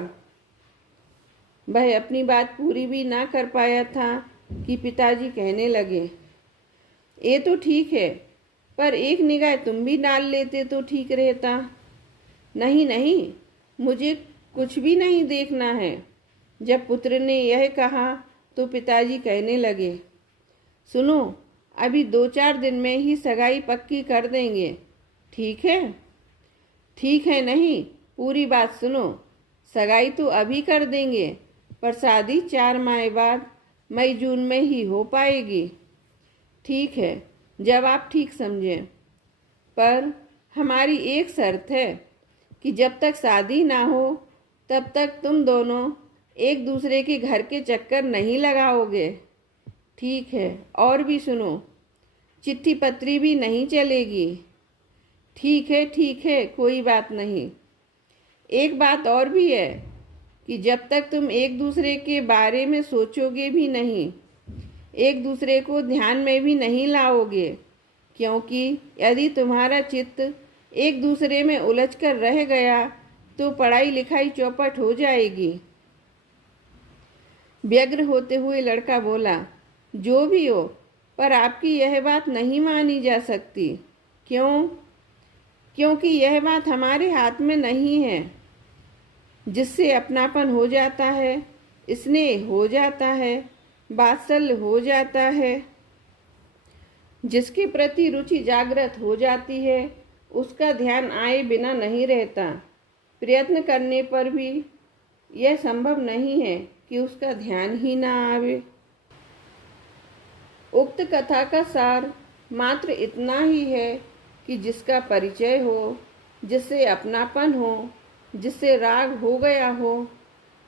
वह अपनी बात पूरी भी ना कर पाया था कि पिताजी कहने लगे, ये तो ठीक है, पर एक निगाह तुम भी डाल लेते तो ठीक रहता। नहीं नहीं, मुझे कुछ भी नहीं देखना है। जब पुत्र ने यह कहा तो पिताजी कहने लगे, सुनो, अभी 2-4 दिन में ही सगाई पक्की कर देंगे, ठीक है? ठीक है नहीं, पूरी बात सुनो। सगाई तो अभी कर देंगे, पर शादी 4 माह बाद मई जून में ही हो पाएगी। ठीक है, जब आप ठीक समझें। पर हमारी एक शर्त है कि जब तक शादी ना हो तब तक तुम दोनों एक दूसरे के घर के चक्कर नहीं लगाओगे। ठीक है, और भी सुनो, चिट्ठी पत्री भी नहीं चलेगी। ठीक है, कोई बात नहीं। एक बात और भी है कि जब तक तुम एक दूसरे के बारे में सोचोगे भी नहीं, एक दूसरे को ध्यान में भी नहीं लाओगे, क्योंकि यदि तुम्हारा चित्त एक दूसरे में उलझ कर रह गया तो पढ़ाई लिखाई चौपट हो जाएगी। व्यग्र होते हुए लड़का बोला, जो भी हो, पर आपकी यह बात नहीं मानी जा सकती। क्यों? क्योंकि यह बात हमारे हाथ में नहीं है। जिससे अपनापन हो जाता है, स्नेह हो जाता है, वात्सल्य हो जाता है, जिसके प्रति रुचि जागृत हो जाती है, उसका ध्यान आए बिना नहीं रहता। प्रयत्न करने पर भी यह संभव नहीं है कि उसका ध्यान ही ना आवे। उक्त कथा का सार मात्र इतना ही है कि जिसका परिचय हो, जिससे अपनापन हो, जिससे राग हो गया हो,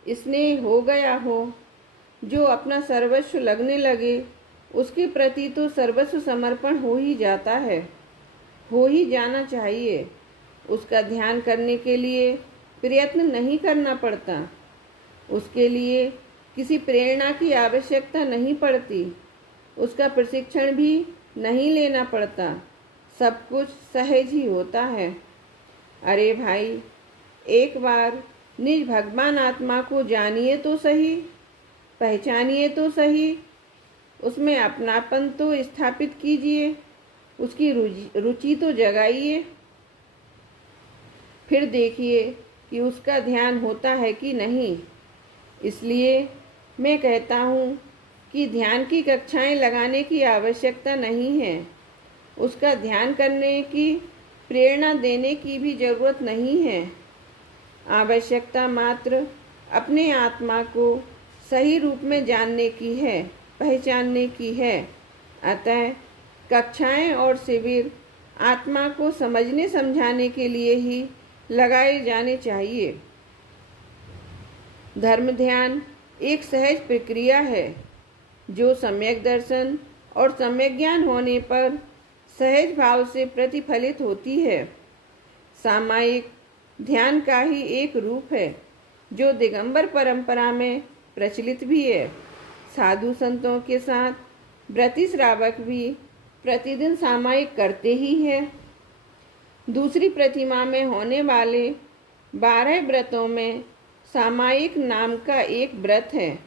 स्नेह हो गया हो, जो अपना सर्वस्व लगने लगे, उसके प्रति तो सर्वस्व समर्पण हो ही जाता है, हो ही जाना चाहिए। उसका ध्यान करने के लिए प्रयत्न नहीं करना पड़ता, उसके लिए किसी प्रेरणा की आवश्यकता नहीं पड़ती, उसका प्रशिक्षण भी नहीं लेना पड़ता, सब कुछ सहज ही होता है। अरे भाई, एक बार निज भगवान आत्मा को जानिए तो सही, पहचानिए तो सही, उसमें अपनापन तो स्थापित कीजिए, उसकी रुचि तो जगाइए, फिर देखिए कि उसका ध्यान होता है कि नहीं। इसलिए मैं कहता हूँ कि ध्यान की कक्षाएं लगाने की आवश्यकता नहीं है, उसका ध्यान करने की प्रेरणा देने की भी जरूरत नहीं है। आवश्यकता मात्र अपने आत्मा को सही रूप में जानने की है, पहचानने की है। अतः कक्षाएं और शिविर आत्मा को समझने समझाने के लिए ही लगाए जाने चाहिए। धर्म ध्यान एक सहज प्रक्रिया है जो सम्यक दर्शन और सम्यक ज्ञान होने पर सहज भाव से प्रतिफलित होती है। सामायिक ध्यान का ही एक रूप है जो दिगंबर परंपरा में प्रचलित भी है। साधु संतों के साथ व्रती श्रावक भी प्रतिदिन सामायिक करते ही हैं। दूसरी प्रतिमा में होने वाले 12 व्रतों में सामायिक नाम का एक व्रत है।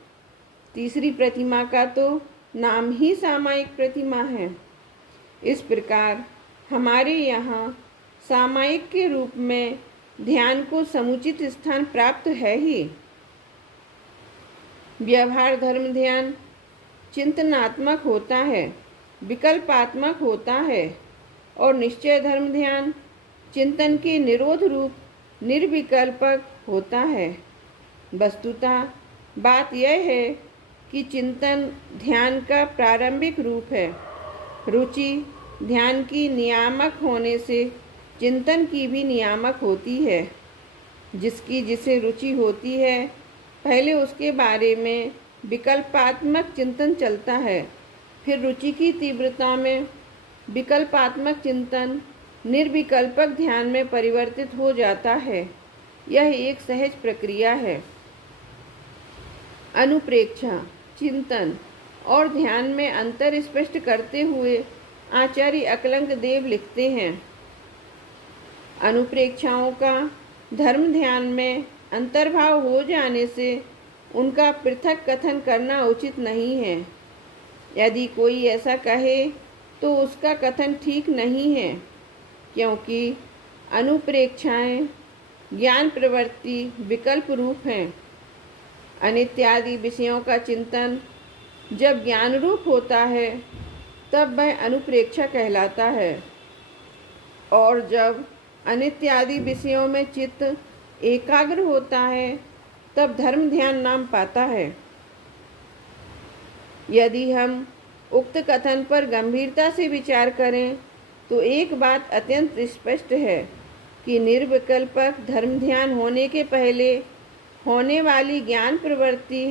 तीसरी प्रतिमा का तो नाम ही सामायिक प्रतिमा है। इस प्रकार हमारे यहाँ सामायिक के रूप में ध्यान को समुचित स्थान प्राप्त है ही। व्यवहार धर्म ध्यान चिंतनात्मक होता है, विकल्पात्मक होता है, और निश्चय धर्म ध्यान चिंतन के निरोध रूप निर्विकल्पक होता है। वस्तुतः बात यह है कि चिंतन ध्यान का प्रारंभिक रूप है। रुचि ध्यान की नियामक होने से चिंतन की भी नियामक होती है। जिसकी जिसे रुचि होती है, पहले उसके बारे में विकल्पात्मक चिंतन चलता है, फिर रुचि की तीव्रता में विकल्पात्मक चिंतन निर्विकल्पक ध्यान में परिवर्तित हो जाता है। यह एक सहज प्रक्रिया है। अनुप्रेक्षा, चिंतन और ध्यान में अंतर स्पष्ट करते हुए आचार्य अकलंक देव लिखते हैं, अनुप्रेक्षाओं का धर्म ध्यान में अंतर्भाव हो जाने से उनका पृथक कथन करना उचित नहीं है। यदि कोई ऐसा कहे तो उसका कथन ठीक नहीं है, क्योंकि अनुप्रेक्षाएं ज्ञान प्रवृत्ति विकल्प रूप हैं। अनित्यादि विषयों का चिंतन जब ज्ञान रूप होता है तब वह अनुप्रेक्षा कहलाता है, और जब अनित्यादि विषयों में चित्त एकाग्र होता है तब धर्म ध्यान नाम पाता है। यदि हम उक्त कथन पर गंभीरता से विचार करें तो एक बात अत्यंत स्पष्ट है कि निर्विकल्पक धर्म ध्यान होने के पहले होने वाली ज्ञान प्रवृत्ति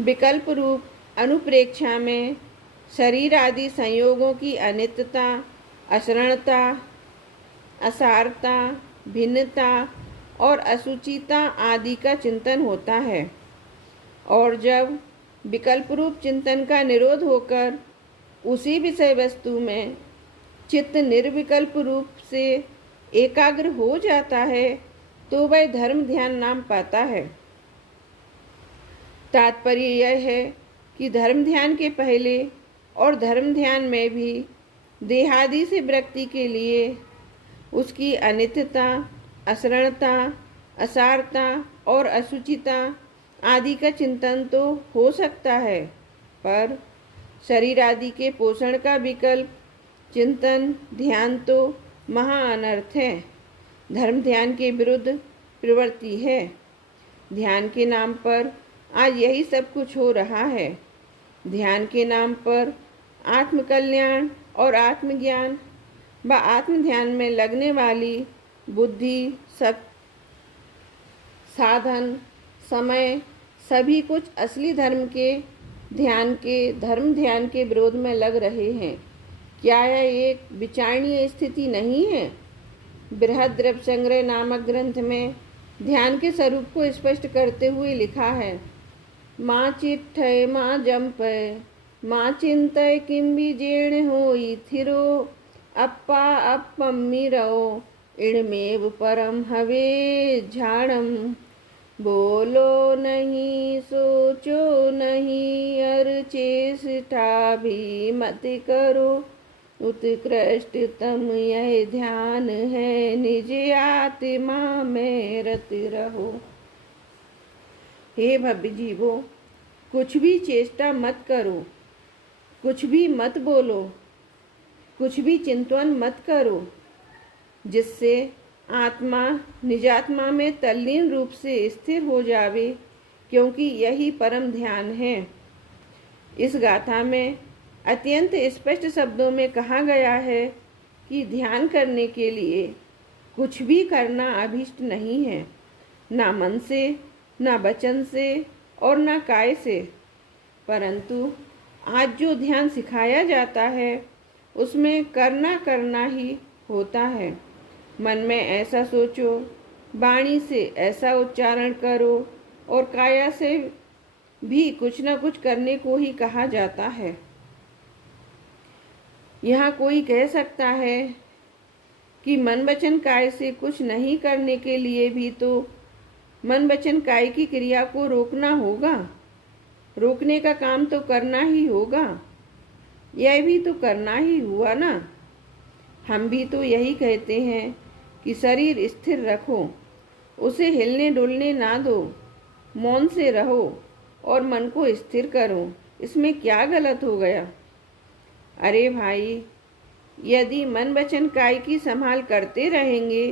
विकल्प रूप अनुप्रेक्षा में शरीर आदि संयोगों की अनित्यता, अशरणता, असारता, भिन्नता और असुचिता आदि का चिंतन होता है, और जब विकल्प रूप चिंतन का निरोध होकर उसी विषय वस्तु में चित्त निर्विकल्प रूप से एकाग्र हो जाता है तो वह धर्म ध्यान नाम पाता है। तात्पर्य यह है कि धर्म ध्यान के पहले और धर्म ध्यान में भी देहादि से वृत्ति के लिए उसकी अनित्यता, अशरणता, असारता और असुचिता आदि का चिंतन तो हो सकता है, पर शरीर आदि के पोषण का विकल्प चिंतन ध्यान तो महा अनर्थ है, धर्म ध्यान के विरुद्ध प्रवृत्ति है। ध्यान के नाम पर आज यही सब कुछ हो रहा है। ध्यान के नाम पर आत्मकल्याण और आत्मज्ञान व आत्म ध्यान में लगने वाली बुद्धि, साधन, समय सभी कुछ असली धर्म ध्यान के विरोध में लग रहे हैं। क्या यह एक विचारणीय स्थिति नहीं है? बृहद द्रव्य संग्रह नामक ग्रंथ में ध्यान के स्वरूप को स्पष्ट करते हुए लिखा है, माँ चिट्ठय माँ जंपय माँ चिंतय किम बीजेण होई थिरो अप्पा अपम्मी रहो इणमेव परम हवे झाड़म। बोलो नहीं सोचो नहीं अर चेष्टा भी मत करो, उत्कृष्टतम यह ध्यान है निज आत्मा में रत रहो। हे भव्य जीवो, कुछ भी चेष्टा मत करो, कुछ भी मत बोलो, कुछ भी चिंतन मत करो, जिससे आत्मा निजात्मा में तल्लीन रूप से स्थिर हो जावे, क्योंकि यही परम ध्यान है। इस गाथा में अत्यंत स्पष्ट शब्दों में कहा गया है कि ध्यान करने के लिए कुछ भी करना अभीष्ट नहीं है, ना मन से, ना वचन से और ना काय से, परंतु आज जो ध्यान सिखाया जाता है उसमें करना ही होता है। मन में ऐसा सोचो, वाणी से ऐसा उच्चारण करो और काया से भी कुछ न कुछ करने को ही कहा जाता है। यहाँ कोई कह सकता है कि मन वचन काय से कुछ नहीं करने के लिए भी तो मन वचन काय की क्रिया को रोकना होगा, रोकने का काम तो करना ही होगा। यह भी तो करना ही हुआ ना। हम भी तो यही कहते हैं कि शरीर स्थिर रखो, उसे हिलने डुलने ना दो, मौन से रहो और मन को स्थिर करो। इसमें क्या गलत हो गया? अरे भाई, यदि मन वचन काय की संभाल करते रहेंगे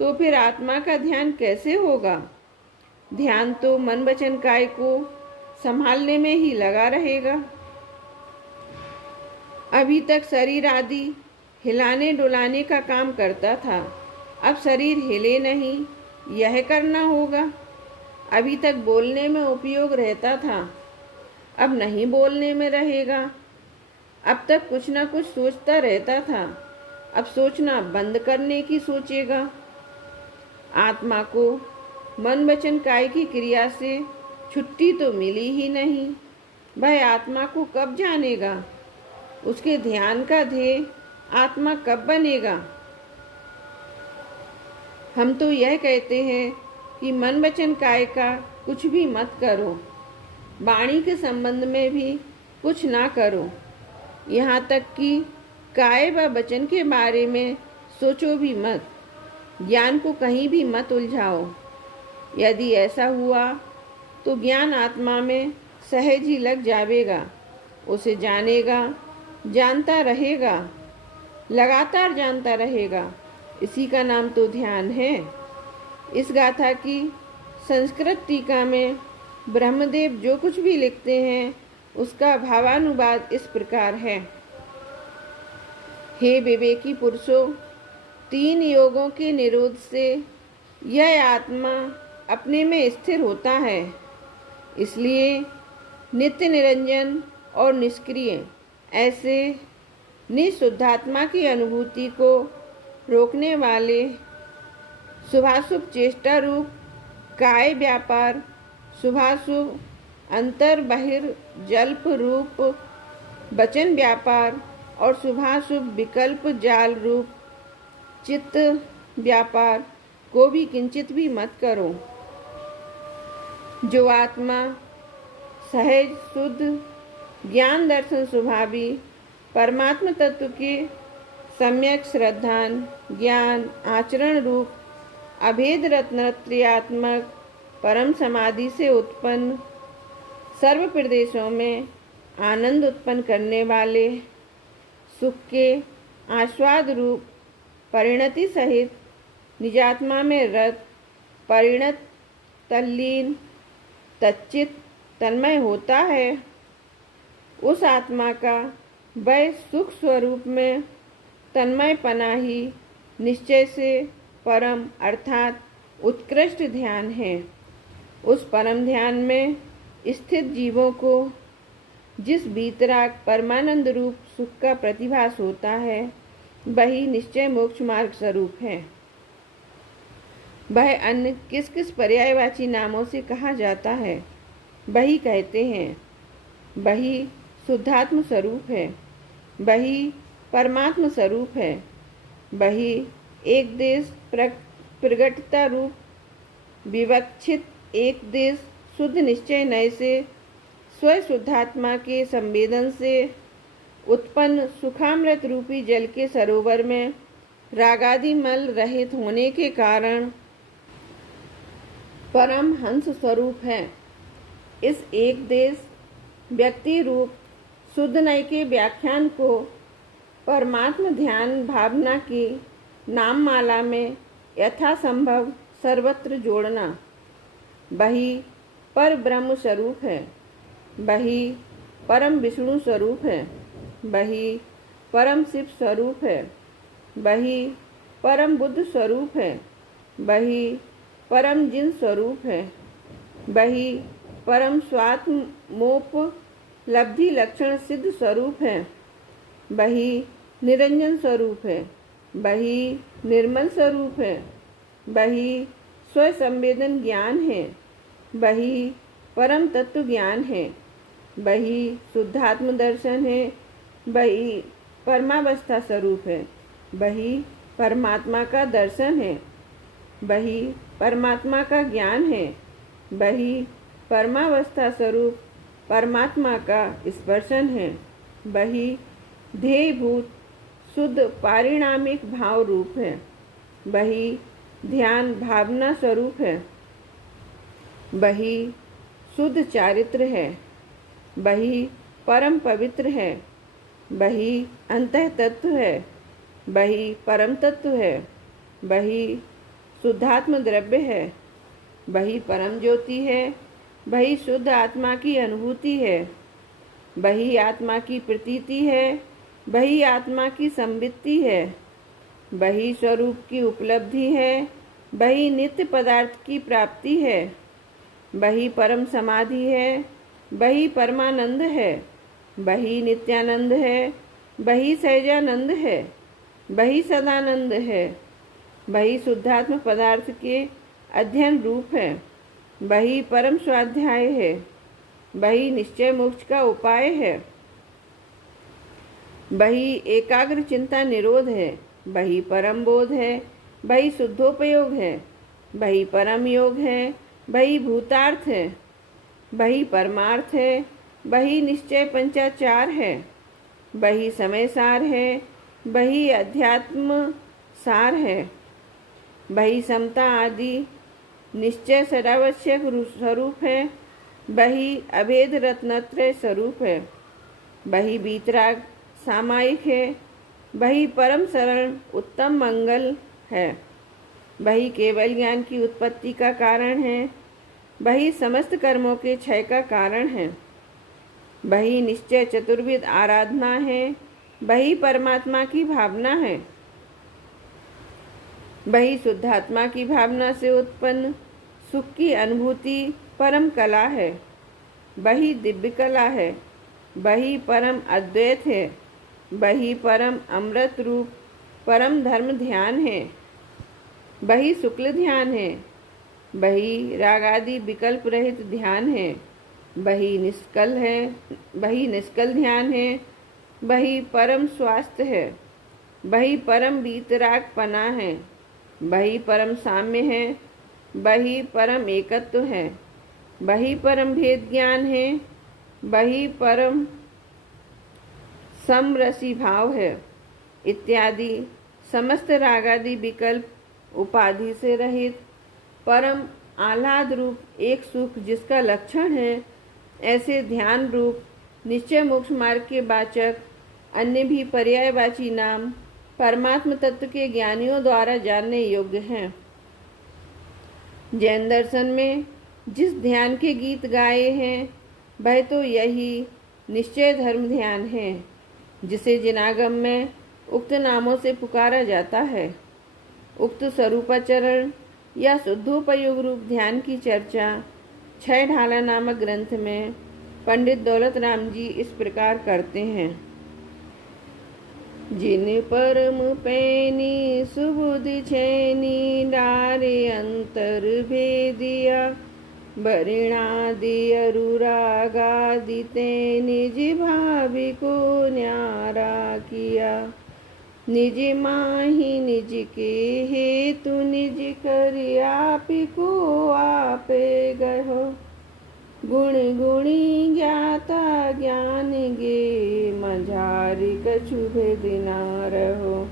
तो फिर आत्मा का ध्यान कैसे होगा? ध्यान तो मन वचन काय को संभालने में ही लगा रहेगा। अभी तक शरीर आदि हिलाने डुलाने का काम करता था, अब शरीर हिले नहीं, यह करना होगा। अभी तक बोलने में उपयोग रहता था, अब नहीं बोलने में रहेगा। अब तक कुछ ना कुछ सोचता रहता था, अब सोचना बंद करने की सोचेगा। आत्मा को मन वचन काय की क्रिया से छुट्टी तो मिली ही नहीं। वह आत्मा को कब जानेगा? उसके ध्यान का ध्येय आत्मा कब बनेगा? हम तो यह कहते हैं कि मन वचन काय का कुछ भी मत करो, वाणी के संबंध में भी कुछ ना करो, यहाँ तक कि काय व वचन के बारे में सोचो भी मत, ज्ञान को कहीं भी मत उलझाओ। यदि ऐसा हुआ तो ज्ञान आत्मा में सहज ही लग जाएगा, उसे जानेगा, जानता रहेगा, लगातार जानता रहेगा। इसी का नाम तो ध्यान है। इस गाथा की संस्कृत टीका में ब्रह्मदेव जो कुछ भी लिखते हैं उसका भावानुवाद इस प्रकार है। हे विवेकी पुरुषों, 3 योगों के निरोध से यह आत्मा अपने में स्थिर होता है। इसलिए नित्य निरंजन और निष्क्रिय ऐसे निशुद्धात्मा की अनुभूति को रोकने वाले शुभाशुभ चेष्टा रूप काय व्यापार, शुभाशुभ अंतर बहिर्जल्प रूप वचन व्यापार और शुभाशुभ विकल्प जाल रूप चित्त व्यापार को भी किंचित भी मत करो। जो आत्मा सहज शुद्ध ज्ञान दर्शन स्वभावी परमात्म तत्व के सम्यक श्रद्धान ज्ञान आचरण रूप अभेद रत्नत्रयात्मक परम समाधि से उत्पन्न सर्व प्रदेशों में आनंद उत्पन्न करने वाले सुख के आस्वाद रूप परिणति सहित निजात्मा में रत परिणत तल्लीन तच्चित तन्मय होता है, उस आत्मा का वह सुख स्वरूप में तन्मयपना ही निश्चय से परम अर्थात उत्कृष्ट ध्यान है। उस परम ध्यान में स्थित जीवों को जिस वीतराग परमानंद रूप सुख का प्रतिभास होता है वही निश्चय मोक्ष मार्ग स्वरूप है। वह अन्य किस किस पर्यायवाची नामों से कहा जाता है वही कहते हैं। वही शुद्धात्म स्वरूप है, वही परमात्म स्वरूप है, वही एक देश प्रगटता रूप विवक्षित एक देश शुद्ध निश्चय नय से स्व शुद्धात्मा के संवेदन से उत्पन्न सुखामृत रूपी जल के सरोवर में रागादि मल रहित होने के कारण परम हंस स्वरूप है। इस एक देश व्यक्ति रूप शुद्ध नय के व्याख्यान को परमात्म ध्यान भावना की नाममाला में यथासंभव सर्वत्र जोड़ना। वही पर ब्रह्म स्वरूप है, वही परम विष्णु स्वरूप है, वही परम शिव स्वरूप है, वही परम बुद्ध स्वरूप है, वही परम जिन स्वरूप है, वही परम स्वात्मोप लब्धि लक्षण सिद्ध स्वरूप है, वही निरंजन स्वरूप है, वही निर्मल स्वरूप है, वही स्वसंवेदन ज्ञान है, वही परम तत्व ज्ञान है, वही शुद्धात्म दर्शन है, वही परमावस्था स्वरूप है, वही परमात्मा का दर्शन है, वही परमात्मा का ज्ञान है, वही परमावस्था स्वरूप परमात्मा का स्पर्शन है, वही ध्येयभूत शुद्ध पारिणामिक भाव रूप है, वही ध्यान भावना स्वरूप है, वही शुद्ध चारित्र है, वही परम पवित्र है, वही अंतः तत्व है, वही परम तत्व है, वही शुद्धात्म द्रव्य है, वही परम ज्योति है, वही शुद्ध आत्मा की अनुभूति है, वही आत्मा की प्रतीति है, वही आत्मा की संवित्ति है, वही स्वरूप की उपलब्धि है, वही नित्य पदार्थ की प्राप्ति है, वही परम समाधि है, वही परमानंद है, वही नित्यानंद है, वही सहजानंद है, वही सदानंद है, वही शुद्धात्म पदार्थ के अध्ययन रूप है, वही परम स्वाध्याय है, वही निश्चय मोक्ष का उपाय है, वही एकाग्र चिंता निरोध है, वही परम बोध है, वही शुद्धोपयोग है, वही परम योग है, वही भूतार्थ है, वही परमार्थ है, वही निश्चय पंचाचार है, वही समय सार है, वही अध्यात्म सार है, वही समता आदि निश्चय सदावश्यक स्वरूप है, वही अभेद रत्नत्रय स्वरूप है, वही बीतराग सामायिक है, वही परम शरण उत्तम मंगल है, वही केवल ज्ञान की उत्पत्ति का कारण है, वही समस्त कर्मों के क्षय का कारण है, वही निश्चय चतुर्विध आराधना है, वही परमात्मा की भावना है, वही शुद्धात्मा की भावना से उत्पन्न सुख की अनुभूति परम कला है, वही दिव्य कला है, वही परम अद्वैत है, वही परम अमृत रूप परम धर्म ध्यान है, वही शुक्ल ध्यान है, वही रागादि विकल्प रहित ध्यान है, वही निष्कल ध्यान है, वही परम स्वास्थ्य है, वही परम वीतराग पना है, वही परम साम्य है, वही परम एकत्व है, वही परम भेद ज्ञान है, वही परम समरसी भाव है इत्यादि समस्त रागादि विकल्प उपाधि से रहित परम आह्लाद रूप एक सुख जिसका लक्षण है, ऐसे ध्यान रूप निश्चय मोक्ष मार्ग के वाचक अन्य भी पर्यायवाची नाम परमात्म तत्व के ज्ञानियों द्वारा जानने योग्य हैं। जैन दर्शन में जिस ध्यान के गीत गाए हैं वह तो यही निश्चय धर्म ध्यान है, जिसे जिनागम में उक्त नामों से पुकारा जाता है। उक्त स्वरूपाचरण या शुद्धोपयोग रूप ध्यान की चर्चा छह ढाला नामक ग्रंथ में पंडित दौलत राम जी इस प्रकार करते हैं। जिन परम पैनी सुबुद्धि छैनी डारे अंतर भेदिया बरिणादि अरुरागादि ते निज भावी को न्यारा किया। निज माही निज के हेतु निज कर आपी को आपे गहो। गुण गुणी ज्ञाता ज्ञान गे मझारी कछु भेद ना रहो।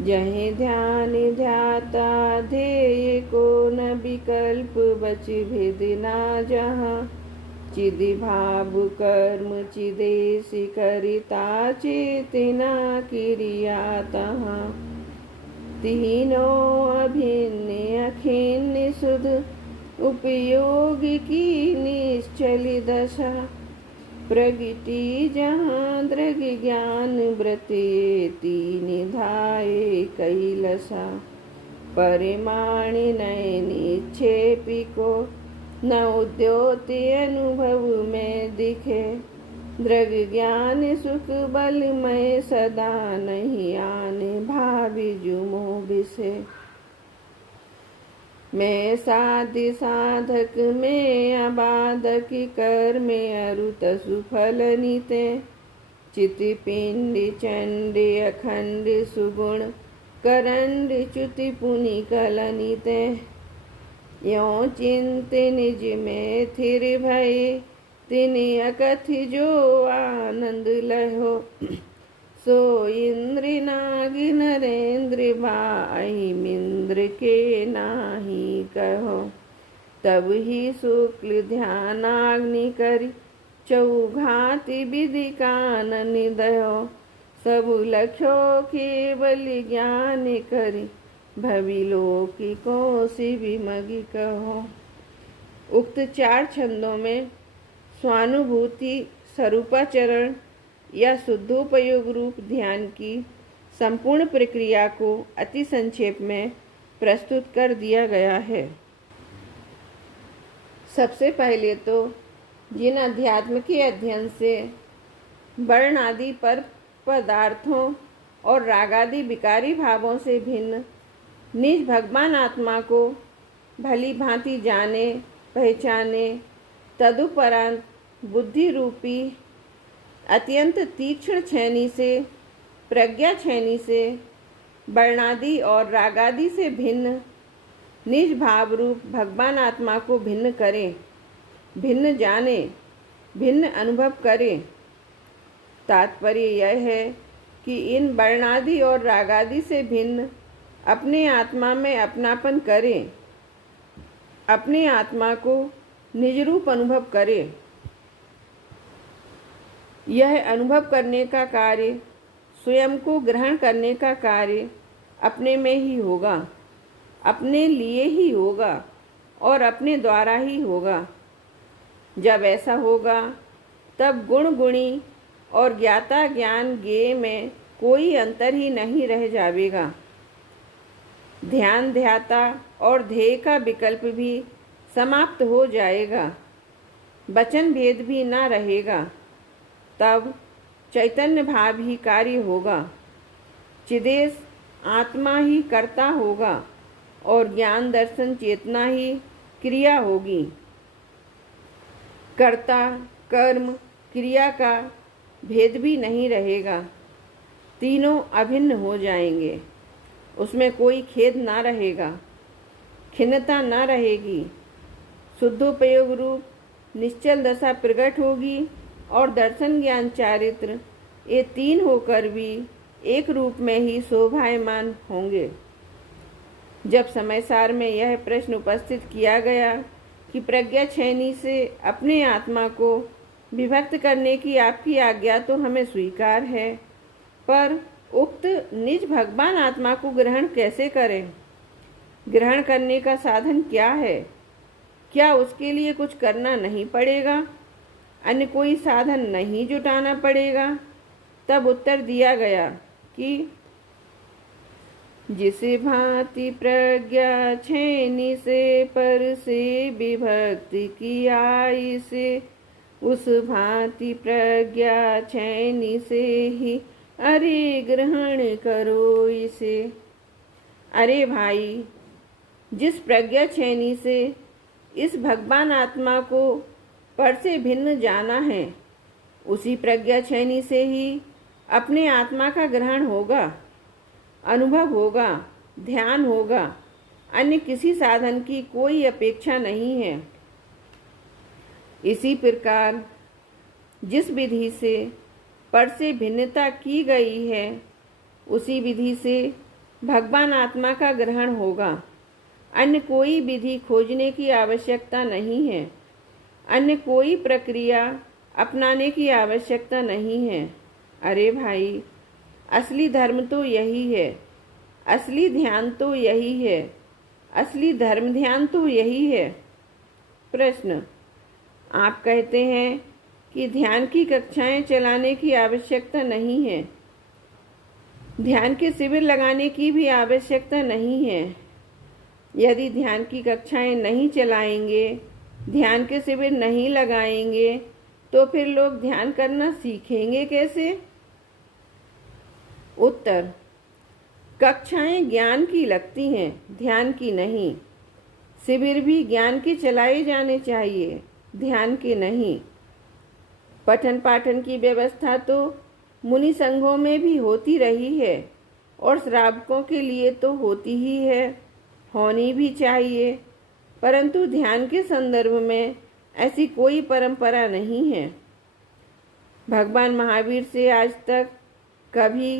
जहे ध्यान ध्याता ध्येय को न विकल्प बच भेद ना जहाँ। चिदि भाव कर्म चिदेसी करिता चेतना क्रिया तहाँ। तीनों अभिन्न अखिन्न सुध उपयोग की निश्चली दशा। प्रगति जहाँ दृग ज्ञान व्रते तीन धाये कैलसा। परिमाणी नयन निक्षेपी को न उद्योति अनुभव में दिखे। दृग ज्ञान सुख बलमय सदा नहीं आने भावी जुमो बिसे। मैं साधि साधक में अबाधक कर में अरुत सुफल नीते। चिति पिंडी चंडी अखंड सुगुण करंड च्युति पुनि कलनीते। यों चिंत निज में थिर भय तिनि अकथि जो आनंद लहो। सो इंद्र नाग नरेंद्र भाई मिंद्र के नाही कहो। तब ही शुक्ल ध्यानाग्नि करी चौघाति विधि कानन दहो। सब लख्यो केवल ज्ञान करी भविलोकी को शिवि मगी कहो। उक्त चार छंदों में स्वानुभूति स्वरूपाचरण या शुद्धोपयोग रूप ध्यान की संपूर्ण प्रक्रिया को अति संक्षेप में प्रस्तुत कर दिया गया है। सबसे पहले तो जिन अध्यात्म के अध्ययन से वर्ण आदि पर पदार्थों और रागादि विकारी भावों से भिन्न निज भगवान आत्मा को भली भांति जाने पहचाने, तदुपरांत बुद्धि रूपी अत्यंत तीक्ष्ण छैनी से प्रज्ञा छैनी से वर्णादि और रागादि से भिन्न निज भाव रूप भगवान आत्मा को भिन्न करें, भिन्न जाने, भिन्न अनुभव करें। तात्पर्य यह है कि इन वर्णादि और रागादि से भिन्न अपने आत्मा में अपनापन करें, अपने आत्मा को निज रूप अनुभव करें। यह अनुभव करने का कार्य, स्वयं को ग्रहण करने का कार्य अपने में ही होगा, अपने लिए ही होगा और अपने द्वारा ही होगा। जब ऐसा होगा तब गुण गुणी और ज्ञाता ज्ञान ज्ञेय में कोई अंतर ही नहीं रह जाएगा। ध्यान ध्याता और ध्येय का विकल्प भी समाप्त हो जाएगा, वचन भेद भी न रहेगा। तब चैतन्य भाव ही कार्य होगा, चिदेश आत्मा ही कर्ता होगा और ज्ञान दर्शन चेतना ही क्रिया होगी। कर्ता कर्म क्रिया का भेद भी नहीं रहेगा, तीनों अभिन्न हो जाएंगे। उसमें कोई खेद ना रहेगा, खिन्नता ना रहेगी। शुद्धोपयोग रूप निश्चल दशा प्रकट होगी और दर्शन ज्ञान चारित्र ये तीन होकर भी एक रूप में ही शोभायमान होंगे। जब समय सार में यह प्रश्न उपस्थित किया गया कि प्रज्ञा छेनी से अपने आत्मा को विभक्त करने की आपकी आज्ञा तो हमें स्वीकार है, पर उक्त निज भगवान आत्मा को ग्रहण कैसे करें? ग्रहण करने का साधन क्या है? क्या उसके लिए कुछ करना नहीं पड़ेगा? अन्य कोई साधन नहीं जुटाना पड़ेगा? तब उत्तर दिया गया कि जिसे भांति प्रज्ञा छेनी से पर से विभक्ति की आई से, उस भांति प्रज्ञा छेनी से ही अरे ग्रहण करो इसे। अरे भाई, जिस प्रज्ञा छेनी से इस भगवान आत्मा को पर से भिन्न जाना है, उसी प्रज्ञा छेनी से ही अपने आत्मा का ग्रहण होगा, अनुभव होगा, ध्यान होगा। अन्य किसी साधन की कोई अपेक्षा नहीं है। इसी प्रकार जिस विधि से पर से भिन्नता की गई है, उसी विधि से भगवान आत्मा का ग्रहण होगा। अन्य कोई विधि खोजने की आवश्यकता नहीं है, अन्य कोई प्रक्रिया अपनाने की आवश्यकता नहीं है। अरे भाई, असली धर्म तो यही है, असली ध्यान तो यही है, असली धर्म ध्यान तो यही है। प्रश्न: आप कहते हैं कि ध्यान की कक्षाएं चलाने की आवश्यकता नहीं है, ध्यान के शिविर लगाने की भी आवश्यकता नहीं है। यदि ध्यान की कक्षाएं नहीं चलाएंगे, ध्यान के शिविर नहीं लगाएंगे, तो फिर लोग ध्यान करना सीखेंगे कैसे? उत्तर: कक्षाएं ज्ञान की लगती हैं, ध्यान की नहीं। शिविर भी ज्ञान के चलाए जाने चाहिए, ध्यान के नहीं। पठन पाठन की व्यवस्था तो मुनि संघों में भी होती रही है और श्रावकों के लिए तो होती ही है, होनी भी चाहिए, परंतु ध्यान के संदर्भ में ऐसी कोई परंपरा नहीं है। भगवान महावीर से आज तक कभी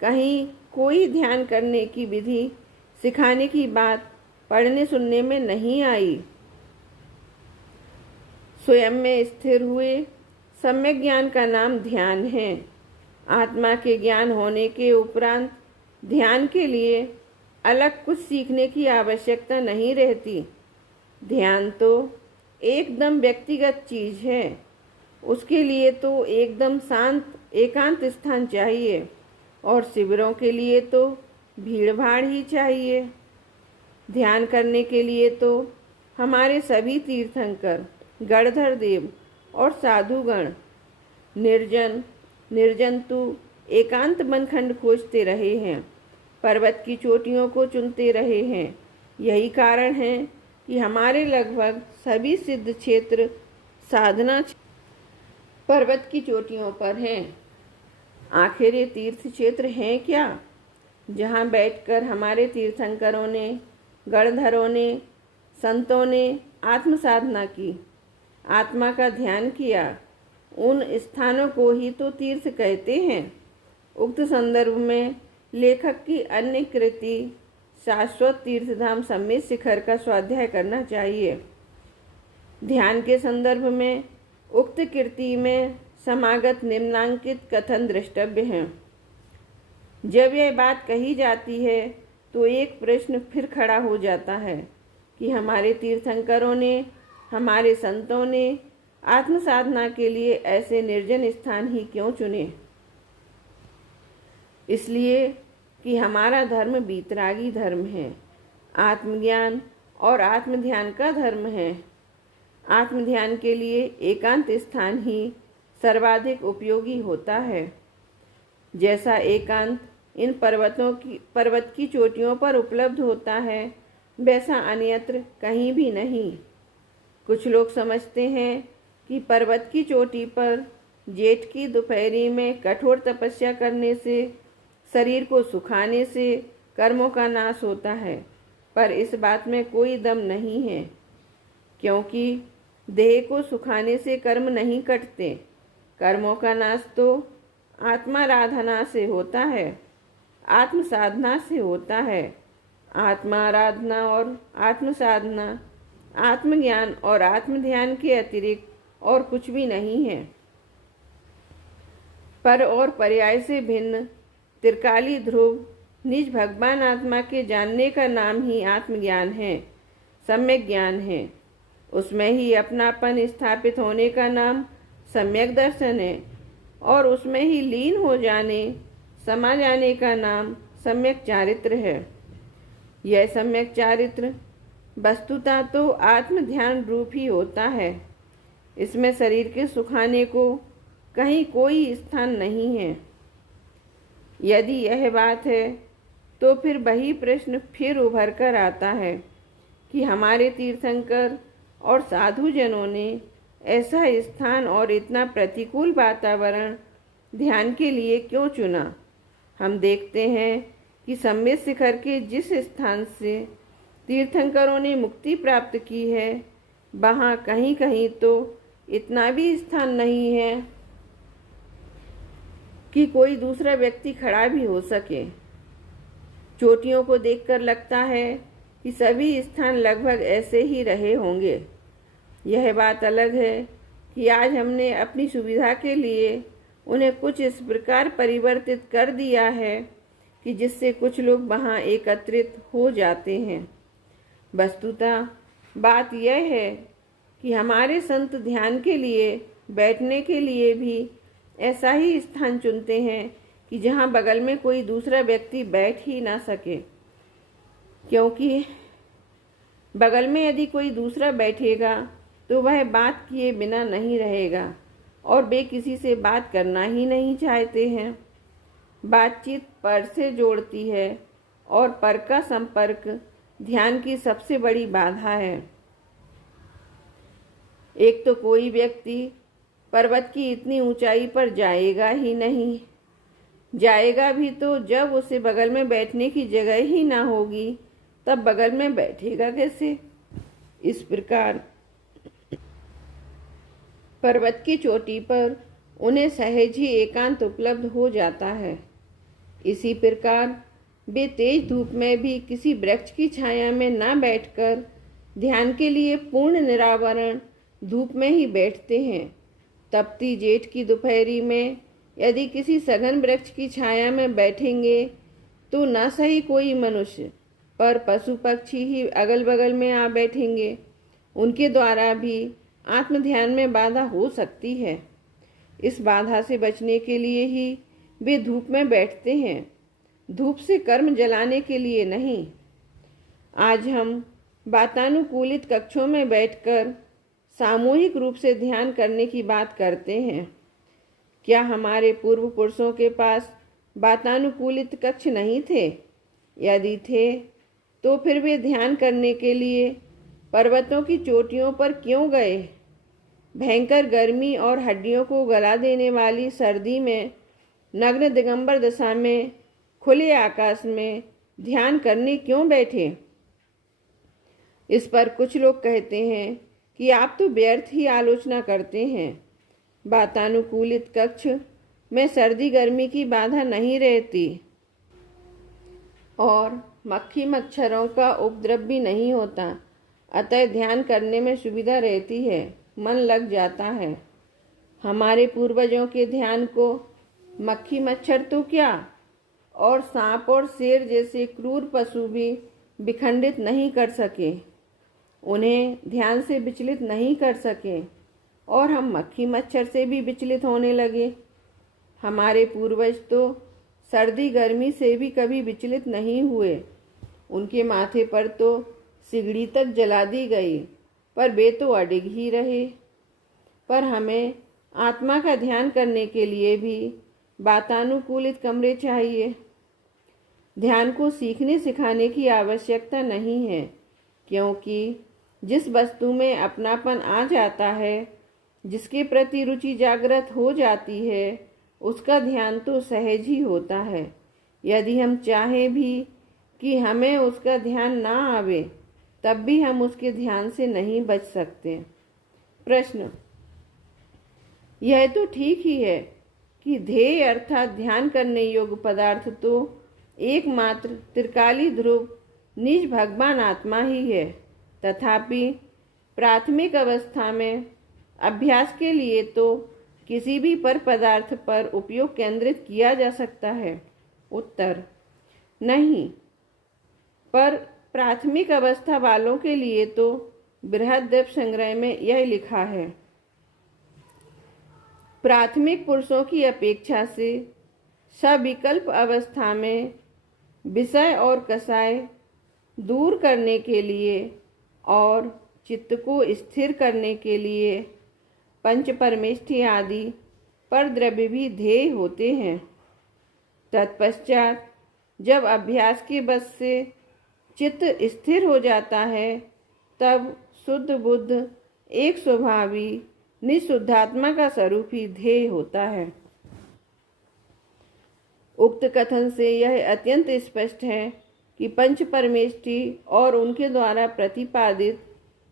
कहीं कोई ध्यान करने की विधि सिखाने की बात पढ़ने सुनने में नहीं आई। स्वयं में स्थिर हुए सम्यक ज्ञान का नाम ध्यान है। आत्मा के ज्ञान होने के उपरांत ध्यान के लिए अलग कुछ सीखने की आवश्यकता नहीं रहती। ध्यान तो एकदम व्यक्तिगत चीज है, उसके लिए तो एकदम शांत एकांत स्थान चाहिए और शिविरों के लिए तो भीड़ भाड़ ही चाहिए। ध्यान करने के लिए तो हमारे सभी तीर्थंकर, गणधर देव और साधुगण निर्जंतु एकांत बनखंड खोजते रहे हैं, पर्वत की चोटियों को चुनते रहे हैं। यही कारण है कि हमारे लगभग सभी सिद्ध क्षेत्र साधना पर्वत की चोटियों पर हैं। आखिर ये तीर्थ क्षेत्र हैं क्या? जहाँ बैठकर हमारे तीर्थंकरों ने, गणधरों ने, संतों ने आत्म साधना की, आत्मा का ध्यान किया, उन स्थानों को ही तो तीर्थ कहते हैं। उक्त संदर्भ में लेखक की अन्य कृति शाश्वत तीर्थधाम सम्मित शिखर का स्वाध्याय करना चाहिए। ध्यान के संदर्भ में उक्त कृति में समागत निम्नांकित कथन द्रष्टव्य हैं। जब यह बात कही जाती है तो एक प्रश्न फिर खड़ा हो जाता है कि हमारे तीर्थंकरों ने, हमारे संतों ने आत्म साधना के लिए ऐसे निर्जन स्थान ही क्यों चुने? इसलिए कि हमारा धर्म बीतरागी धर्म है, आत्मज्ञान और आत्म ध्यान का धर्म है। आत्म ध्यान के लिए एकांत स्थान ही सर्वाधिक उपयोगी होता है। जैसा एकांत इन पर्वत की चोटियों पर उपलब्ध होता है, वैसा अन्यत्र कहीं भी नहीं। कुछ लोग समझते हैं कि पर्वत की चोटी पर जेठ की दोपहरी में कठोर तपस्या करने से, शरीर को सुखाने से कर्मों का नाश होता है, पर इस बात में कोई दम नहीं है, क्योंकि देह को सुखाने से कर्म नहीं कटते। कर्मों का नाश तो आत्माराधना से होता है, आत्म साधना से होता है। आत्माराधना और आत्म साधना, आत्मज्ञान और आत्म ध्यान के अतिरिक्त और कुछ भी नहीं है। पर और पर्याय से भिन्न त्रिकाली ध्रुव निज भगवान आत्मा के जानने का नाम ही आत्मज्ञान है, सम्यक ज्ञान है। उसमें ही अपनापन स्थापित होने का नाम सम्यक दर्शन है, और उसमें ही लीन हो जाने, समा जाने का नाम सम्यक चारित्र है। यह सम्यक चारित्र वस्तुतः तो आत्म ध्यान रूप ही होता है। इसमें शरीर के सुखाने को कहीं कोई स्थान नहीं है। यदि यह बात है तो फिर वही प्रश्न फिर उभर कर आता है कि हमारे तीर्थंकर और साधुजनों ने ऐसा स्थान और इतना प्रतिकूल वातावरण ध्यान के लिए क्यों चुना? हम देखते हैं कि सम्मित शिखर के जिस स्थान से तीर्थंकरों ने मुक्ति प्राप्त की है, वहाँ कहीं कहीं तो इतना भी स्थान नहीं है कि कोई दूसरा व्यक्ति खड़ा भी हो सके। चोटियों को देखकर लगता है कि सभी स्थान लगभग ऐसे ही रहे होंगे। यह बात अलग है कि आज हमने अपनी सुविधा के लिए उन्हें कुछ इस प्रकार परिवर्तित कर दिया है कि जिससे कुछ लोग वहाँ एकत्रित हो जाते हैं। वस्तुतः बात यह है कि हमारे संत ध्यान के लिए, बैठने के लिए भी ऐसा ही स्थान चुनते हैं कि जहाँ बगल में कोई दूसरा व्यक्ति बैठ ही ना सके, क्योंकि बगल में यदि कोई दूसरा बैठेगा तो वह बात किए बिना नहीं रहेगा, और वे किसी से बात करना ही नहीं चाहते हैं। बातचीत पर से जोड़ती है, और पर का संपर्क ध्यान की सबसे बड़ी बाधा है। एक तो कोई व्यक्ति पर्वत की इतनी ऊंचाई पर जाएगा ही नहीं, जाएगा भी तो जब उसे बगल में बैठने की जगह ही ना होगी, तब बगल में बैठेगा कैसे? इस प्रकार पर्वत की चोटी पर उन्हें सहज ही एकांत उपलब्ध हो जाता है। इसी प्रकार वे तेज धूप में भी किसी वृक्ष की छाया में ना बैठकर ध्यान के लिए पूर्ण निरावरण धूप में ही बैठते हैं। तपती जेठ की दोपहरी में यदि किसी सघन वृक्ष की छाया में बैठेंगे तो न सही कोई मनुष्य, पर पशु पक्षी ही अगल बगल में आ बैठेंगे। उनके द्वारा भी आत्म ध्यान में बाधा हो सकती है। इस बाधा से बचने के लिए ही वे धूप में बैठते हैं, धूप से कर्म जलाने के लिए नहीं। आज हम वातानुकूलित कक्षों में बैठकर सामूहिक रूप से ध्यान करने की बात करते हैं। क्या हमारे पूर्व पुरुषों के पास वातानुकूलित कक्ष नहीं थे? यदि थे तो फिर वे ध्यान करने के लिए पर्वतों की चोटियों पर क्यों गए? भयंकर गर्मी और हड्डियों को गला देने वाली सर्दी में नग्न दिगंबर दशा में खुले आकाश में ध्यान करने क्यों बैठे? इस पर कुछ लोग कहते हैं कि आप तो व्यर्थ ही आलोचना करते हैं। वातानुकूलित कक्ष में सर्दी गर्मी की बाधा नहीं रहती और मक्खी मच्छरों का उपद्रव भी नहीं होता, अतः ध्यान करने में सुविधा रहती है, मन लग जाता है। हमारे पूर्वजों के ध्यान को मक्खी मच्छर तो क्या, और सांप और शेर जैसे क्रूर पशु भी विखंडित नहीं कर सके, उन्हें ध्यान से विचलित नहीं कर सके, और हम मक्खी मच्छर से भी विचलित होने लगे। हमारे पूर्वज तो सर्दी गर्मी से भी कभी विचलित नहीं हुए। उनके माथे पर तो सिगड़ी तक जला दी गई, पर वे तो अडिग ही रहे। पर हमें आत्मा का ध्यान करने के लिए भी वातानुकूलित कमरे चाहिए। ध्यान को सीखने सिखाने की आवश्यकता नहीं है, क्योंकि जिस वस्तु में अपनापन आ जाता है, जिसके प्रति रुचि जागृत हो जाती है, उसका ध्यान तो सहज ही होता है। यदि हम चाहें भी कि हमें उसका ध्यान ना आवे, तब भी हम उसके ध्यान से नहीं बच सकते। प्रश्न: यह तो ठीक ही है कि ध्येय अर्थात ध्यान करने योग्य पदार्थ तो एकमात्र त्रिकाली ध्रुव निज भगवान आत्मा ही है। तथापि प्राथमिक अवस्था में अभ्यास के लिए तो किसी भी पर पदार्थ पर उपयोग केंद्रित किया जा सकता है। उत्तर: नहीं, पर प्राथमिक अवस्था वालों के लिए तो बृहद्रव्य संग्रह में यह लिखा है, प्राथमिक पुरुषों की अपेक्षा से सविकल्प अवस्था में विषय और कषाय दूर करने के लिए और चित्त को स्थिर करने के लिए पंच परमेष्ठी आदि पर द्रव्य भी ध्येय होते हैं। तत्पश्चात जब अभ्यास के बस से चित्त स्थिर हो जाता है, तब शुद्ध बुद्ध एक स्वभावी निशुद्धात्मा का स्वरूप ही ध्येय होता है। उक्त कथन से यह अत्यंत स्पष्ट है कि पंच परमेष्ठी और उनके द्वारा प्रतिपादित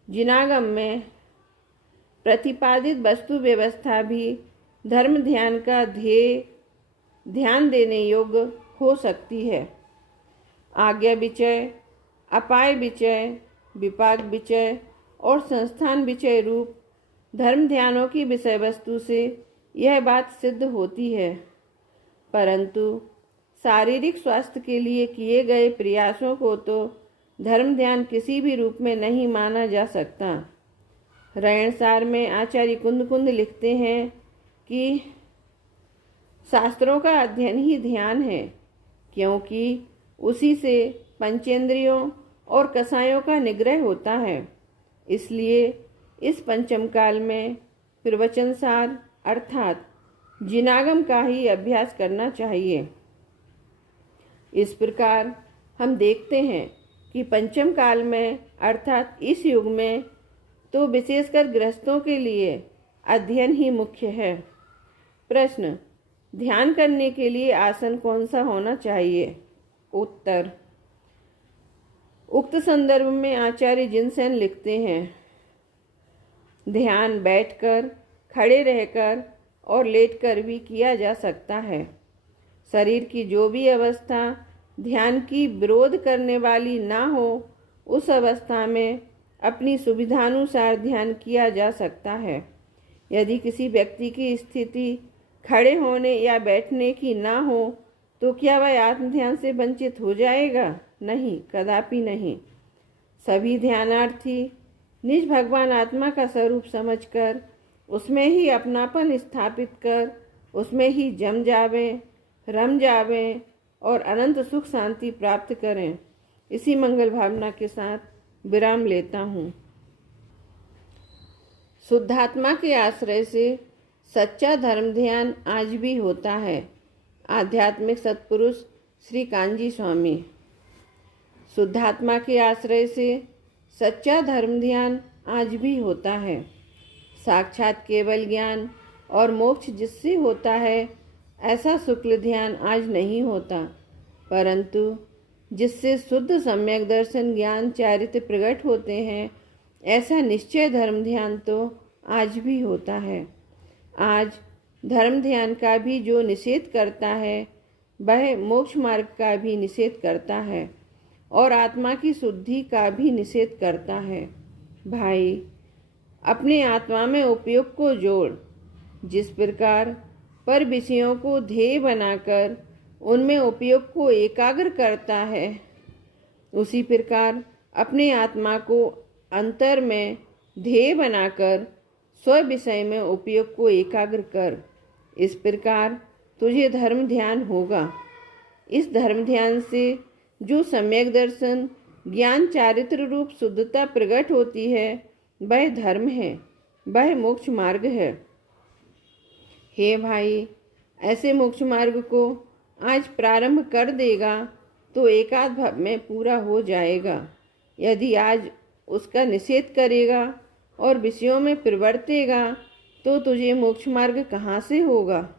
जिनागम में प्रतिपादित वस्तु व्यवस्था भी धर्म ध्यान का ध्येय ध्यान देने योग्य हो सकती है। आज्ञा विचय, अपाय विचय, विपाक विचय और संस्थान विचय रूप धर्म ध्यानों की विषय वस्तु से यह बात सिद्ध होती है, परंतु शारीरिक स्वास्थ्य के लिए किए गए प्रयासों को तो धर्म ध्यान किसी भी रूप में नहीं माना जा सकता। रयणसार में आचार्य कुंद लिखते हैं कि शास्त्रों का अध्ययन ही ध्यान है, क्योंकि उसी से पंचेंद्रियों और कषायों का निग्रह होता है। इसलिए इस पंचम काल में प्रवचनसार अर्थात जिनागम का ही अभ्यास करना चाहिए। इस प्रकार हम देखते हैं कि पंचम काल में अर्थात इस युग में तो विशेषकर गृहस्थों के लिए अध्ययन ही मुख्य है। प्रश्न: ध्यान करने के लिए आसन कौन सा होना चाहिए? उत्तर: उक्त संदर्भ में आचार्य जिनसेन लिखते हैं, ध्यान बैठकर, खड़े रहकर और लेटकर भी किया जा सकता है। शरीर की जो भी अवस्था ध्यान की विरोध करने वाली ना हो, उस अवस्था में अपनी सुविधानुसार ध्यान किया जा सकता है। यदि किसी व्यक्ति की स्थिति खड़े होने या बैठने की ना हो, तो क्या वह आत्म ध्यान से वंचित हो जाएगा? नहीं, कदापि नहीं। सभी ध्यानार्थी निज भगवान आत्मा का स्वरूप समझकर उसमें ही अपनापन स्थापित कर उसमें ही जम जावें, रम जावें और अनंत सुख शांति प्राप्त करें। इसी मंगल भावना के साथ विराम लेता हूँ। शुद्धात्मा के आश्रय से सच्चा धर्म ध्यान आज भी होता है। आध्यात्मिक सत्पुरुष श्री कांजी स्वामी। शुद्धात्मा के आश्रय से सच्चा धर्म ध्यान आज भी होता है। साक्षात केवल ज्ञान और मोक्ष जिससे होता है, ऐसा शुक्ल ध्यान आज नहीं होता। परंतु जिससे शुद्ध सम्यक दर्शन ज्ञान चारित्र प्रकट होते हैं, ऐसा निश्चय धर्म ध्यान तो आज भी होता है। आज धर्म ध्यान का भी जो निषेध करता है, वह मोक्ष मार्ग का भी निषेध करता है और आत्मा की शुद्धि का भी निषेध करता है। भाई, अपने आत्मा में उपयोग को जोड़। जिस प्रकार पर विषयों को ध्येय बनाकर उनमें उपयोग को एकाग्र करता है, उसी प्रकार अपने आत्मा को अंतर में ध्येय बनाकर स्व विषय में उपयोग को एकाग्र कर। इस प्रकार तुझे धर्म ध्यान होगा। इस धर्म ध्यान से जो सम्यक दर्शन ज्ञान चारित्र रूप शुद्धता प्रकट होती है, वह धर्म है, वह मोक्ष मार्ग है। हे भाई, ऐसे मोक्ष मार्ग को आज प्रारंभ कर देगा तो एकाध भाव में पूरा हो जाएगा। यदि आज उसका निषेध करेगा और विषयों में प्रवर्तेगा तो तुझे मोक्ष मार्ग कहाँ से होगा।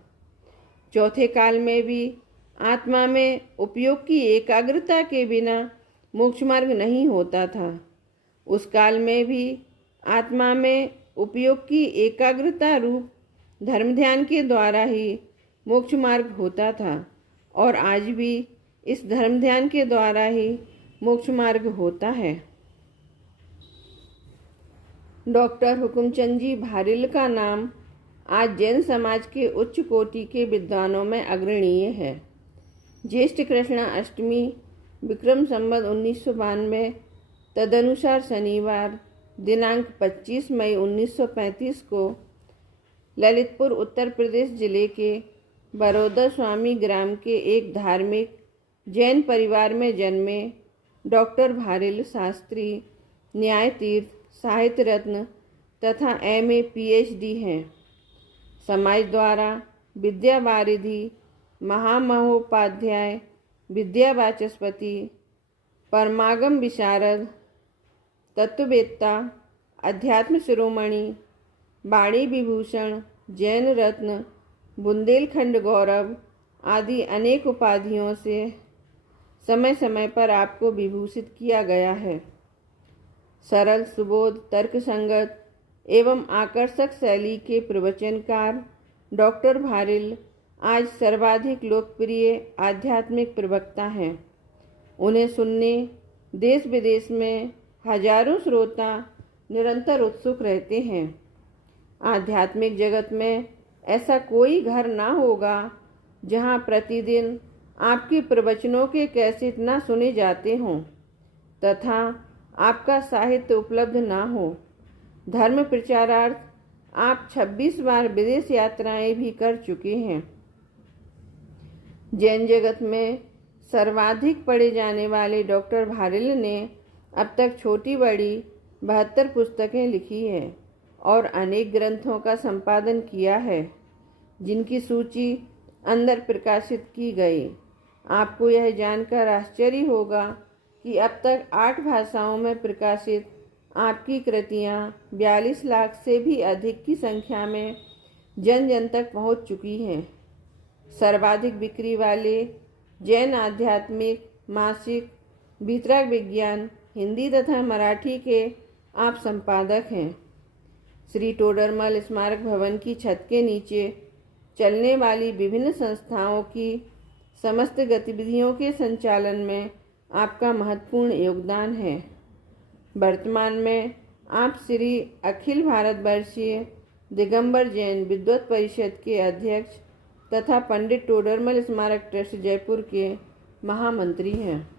चौथे काल में भी आत्मा में उपयोग की एकाग्रता के बिना मोक्ष मार्ग नहीं होता था। उस काल में भी आत्मा में उपयोग की एकाग्रता रूप धर्म ध्यान के द्वारा ही मोक्ष मार्ग होता था और आज भी इस धर्म ध्यान के द्वारा ही मोक्ष मार्ग होता है। डॉक्टर हुकुमचंद जी भारिल का नाम आज जैन समाज के उच्च कोटि के विद्वानों में अग्रणीय है। ज्येष्ठ कृष्णा अष्टमी विक्रम संवत 1992 तदनुसार शनिवार दिनांक 25 मई 1935 को ललितपुर उत्तर प्रदेश जिले के बड़ौदा स्वामी ग्राम के एक धार्मिक जैन परिवार में जन्मे डॉक्टर भारिल शास्त्री न्याय तीर्थ, साहित्य रत्न तथा MA PhD हैं। समाज द्वारा विद्या वारिधि, महामहोपाध्याय, विद्या वाचस्पति, परमागम विशारद, तत्ववेत्ता, अध्यात्म शिरोमणि, वाणी विभूषण, जैन रत्न, बुंदेलखंड गौरव आदि अनेक उपाधियों से समय समय पर आपको विभूषित किया गया है। सरल, सुबोध, तर्कसंगत एवं आकर्षक शैली के प्रवचनकार डॉक्टर भारिल आज सर्वाधिक लोकप्रिय आध्यात्मिक प्रवक्ता हैं। उन्हें सुनने देश विदेश में हजारों श्रोता निरंतर उत्सुक रहते हैं। आध्यात्मिक जगत में ऐसा कोई घर ना होगा जहाँ प्रतिदिन आपके प्रवचनों के कैसेट ना सुने जाते हों तथा आपका साहित्य उपलब्ध ना हो। धर्म प्रचारार्थ आप 26 बार विदेश यात्राएं भी कर चुके हैं। जैन जगत में सर्वाधिक पढ़े जाने वाले डॉक्टर भारिल ने अब तक छोटी बड़ी 72 पुस्तकें लिखी हैं और अनेक ग्रंथों का संपादन किया है, जिनकी सूची अंदर प्रकाशित की गई। आपको यह जानकर आश्चर्य होगा कि अब तक 8 भाषाओं में प्रकाशित आपकी कृतियाँ 42 लाख से भी अधिक की संख्या में जन जन तक पहुँच चुकी हैं। सर्वाधिक बिक्री वाले जैन आध्यात्मिक मासिक वितरक विज्ञान हिंदी तथा मराठी के आप संपादक हैं। श्री टोडरमल स्मारक भवन की छत के नीचे चलने वाली विभिन्न संस्थाओं की समस्त गतिविधियों के संचालन में आपका महत्वपूर्ण योगदान है। वर्तमान में आप श्री अखिल भारतवर्षीय दिगंबर जैन विद्वत परिषद के अध्यक्ष तथा पंडित टोडरमल स्मारक ट्रस्ट जयपुर के महामंत्री हैं।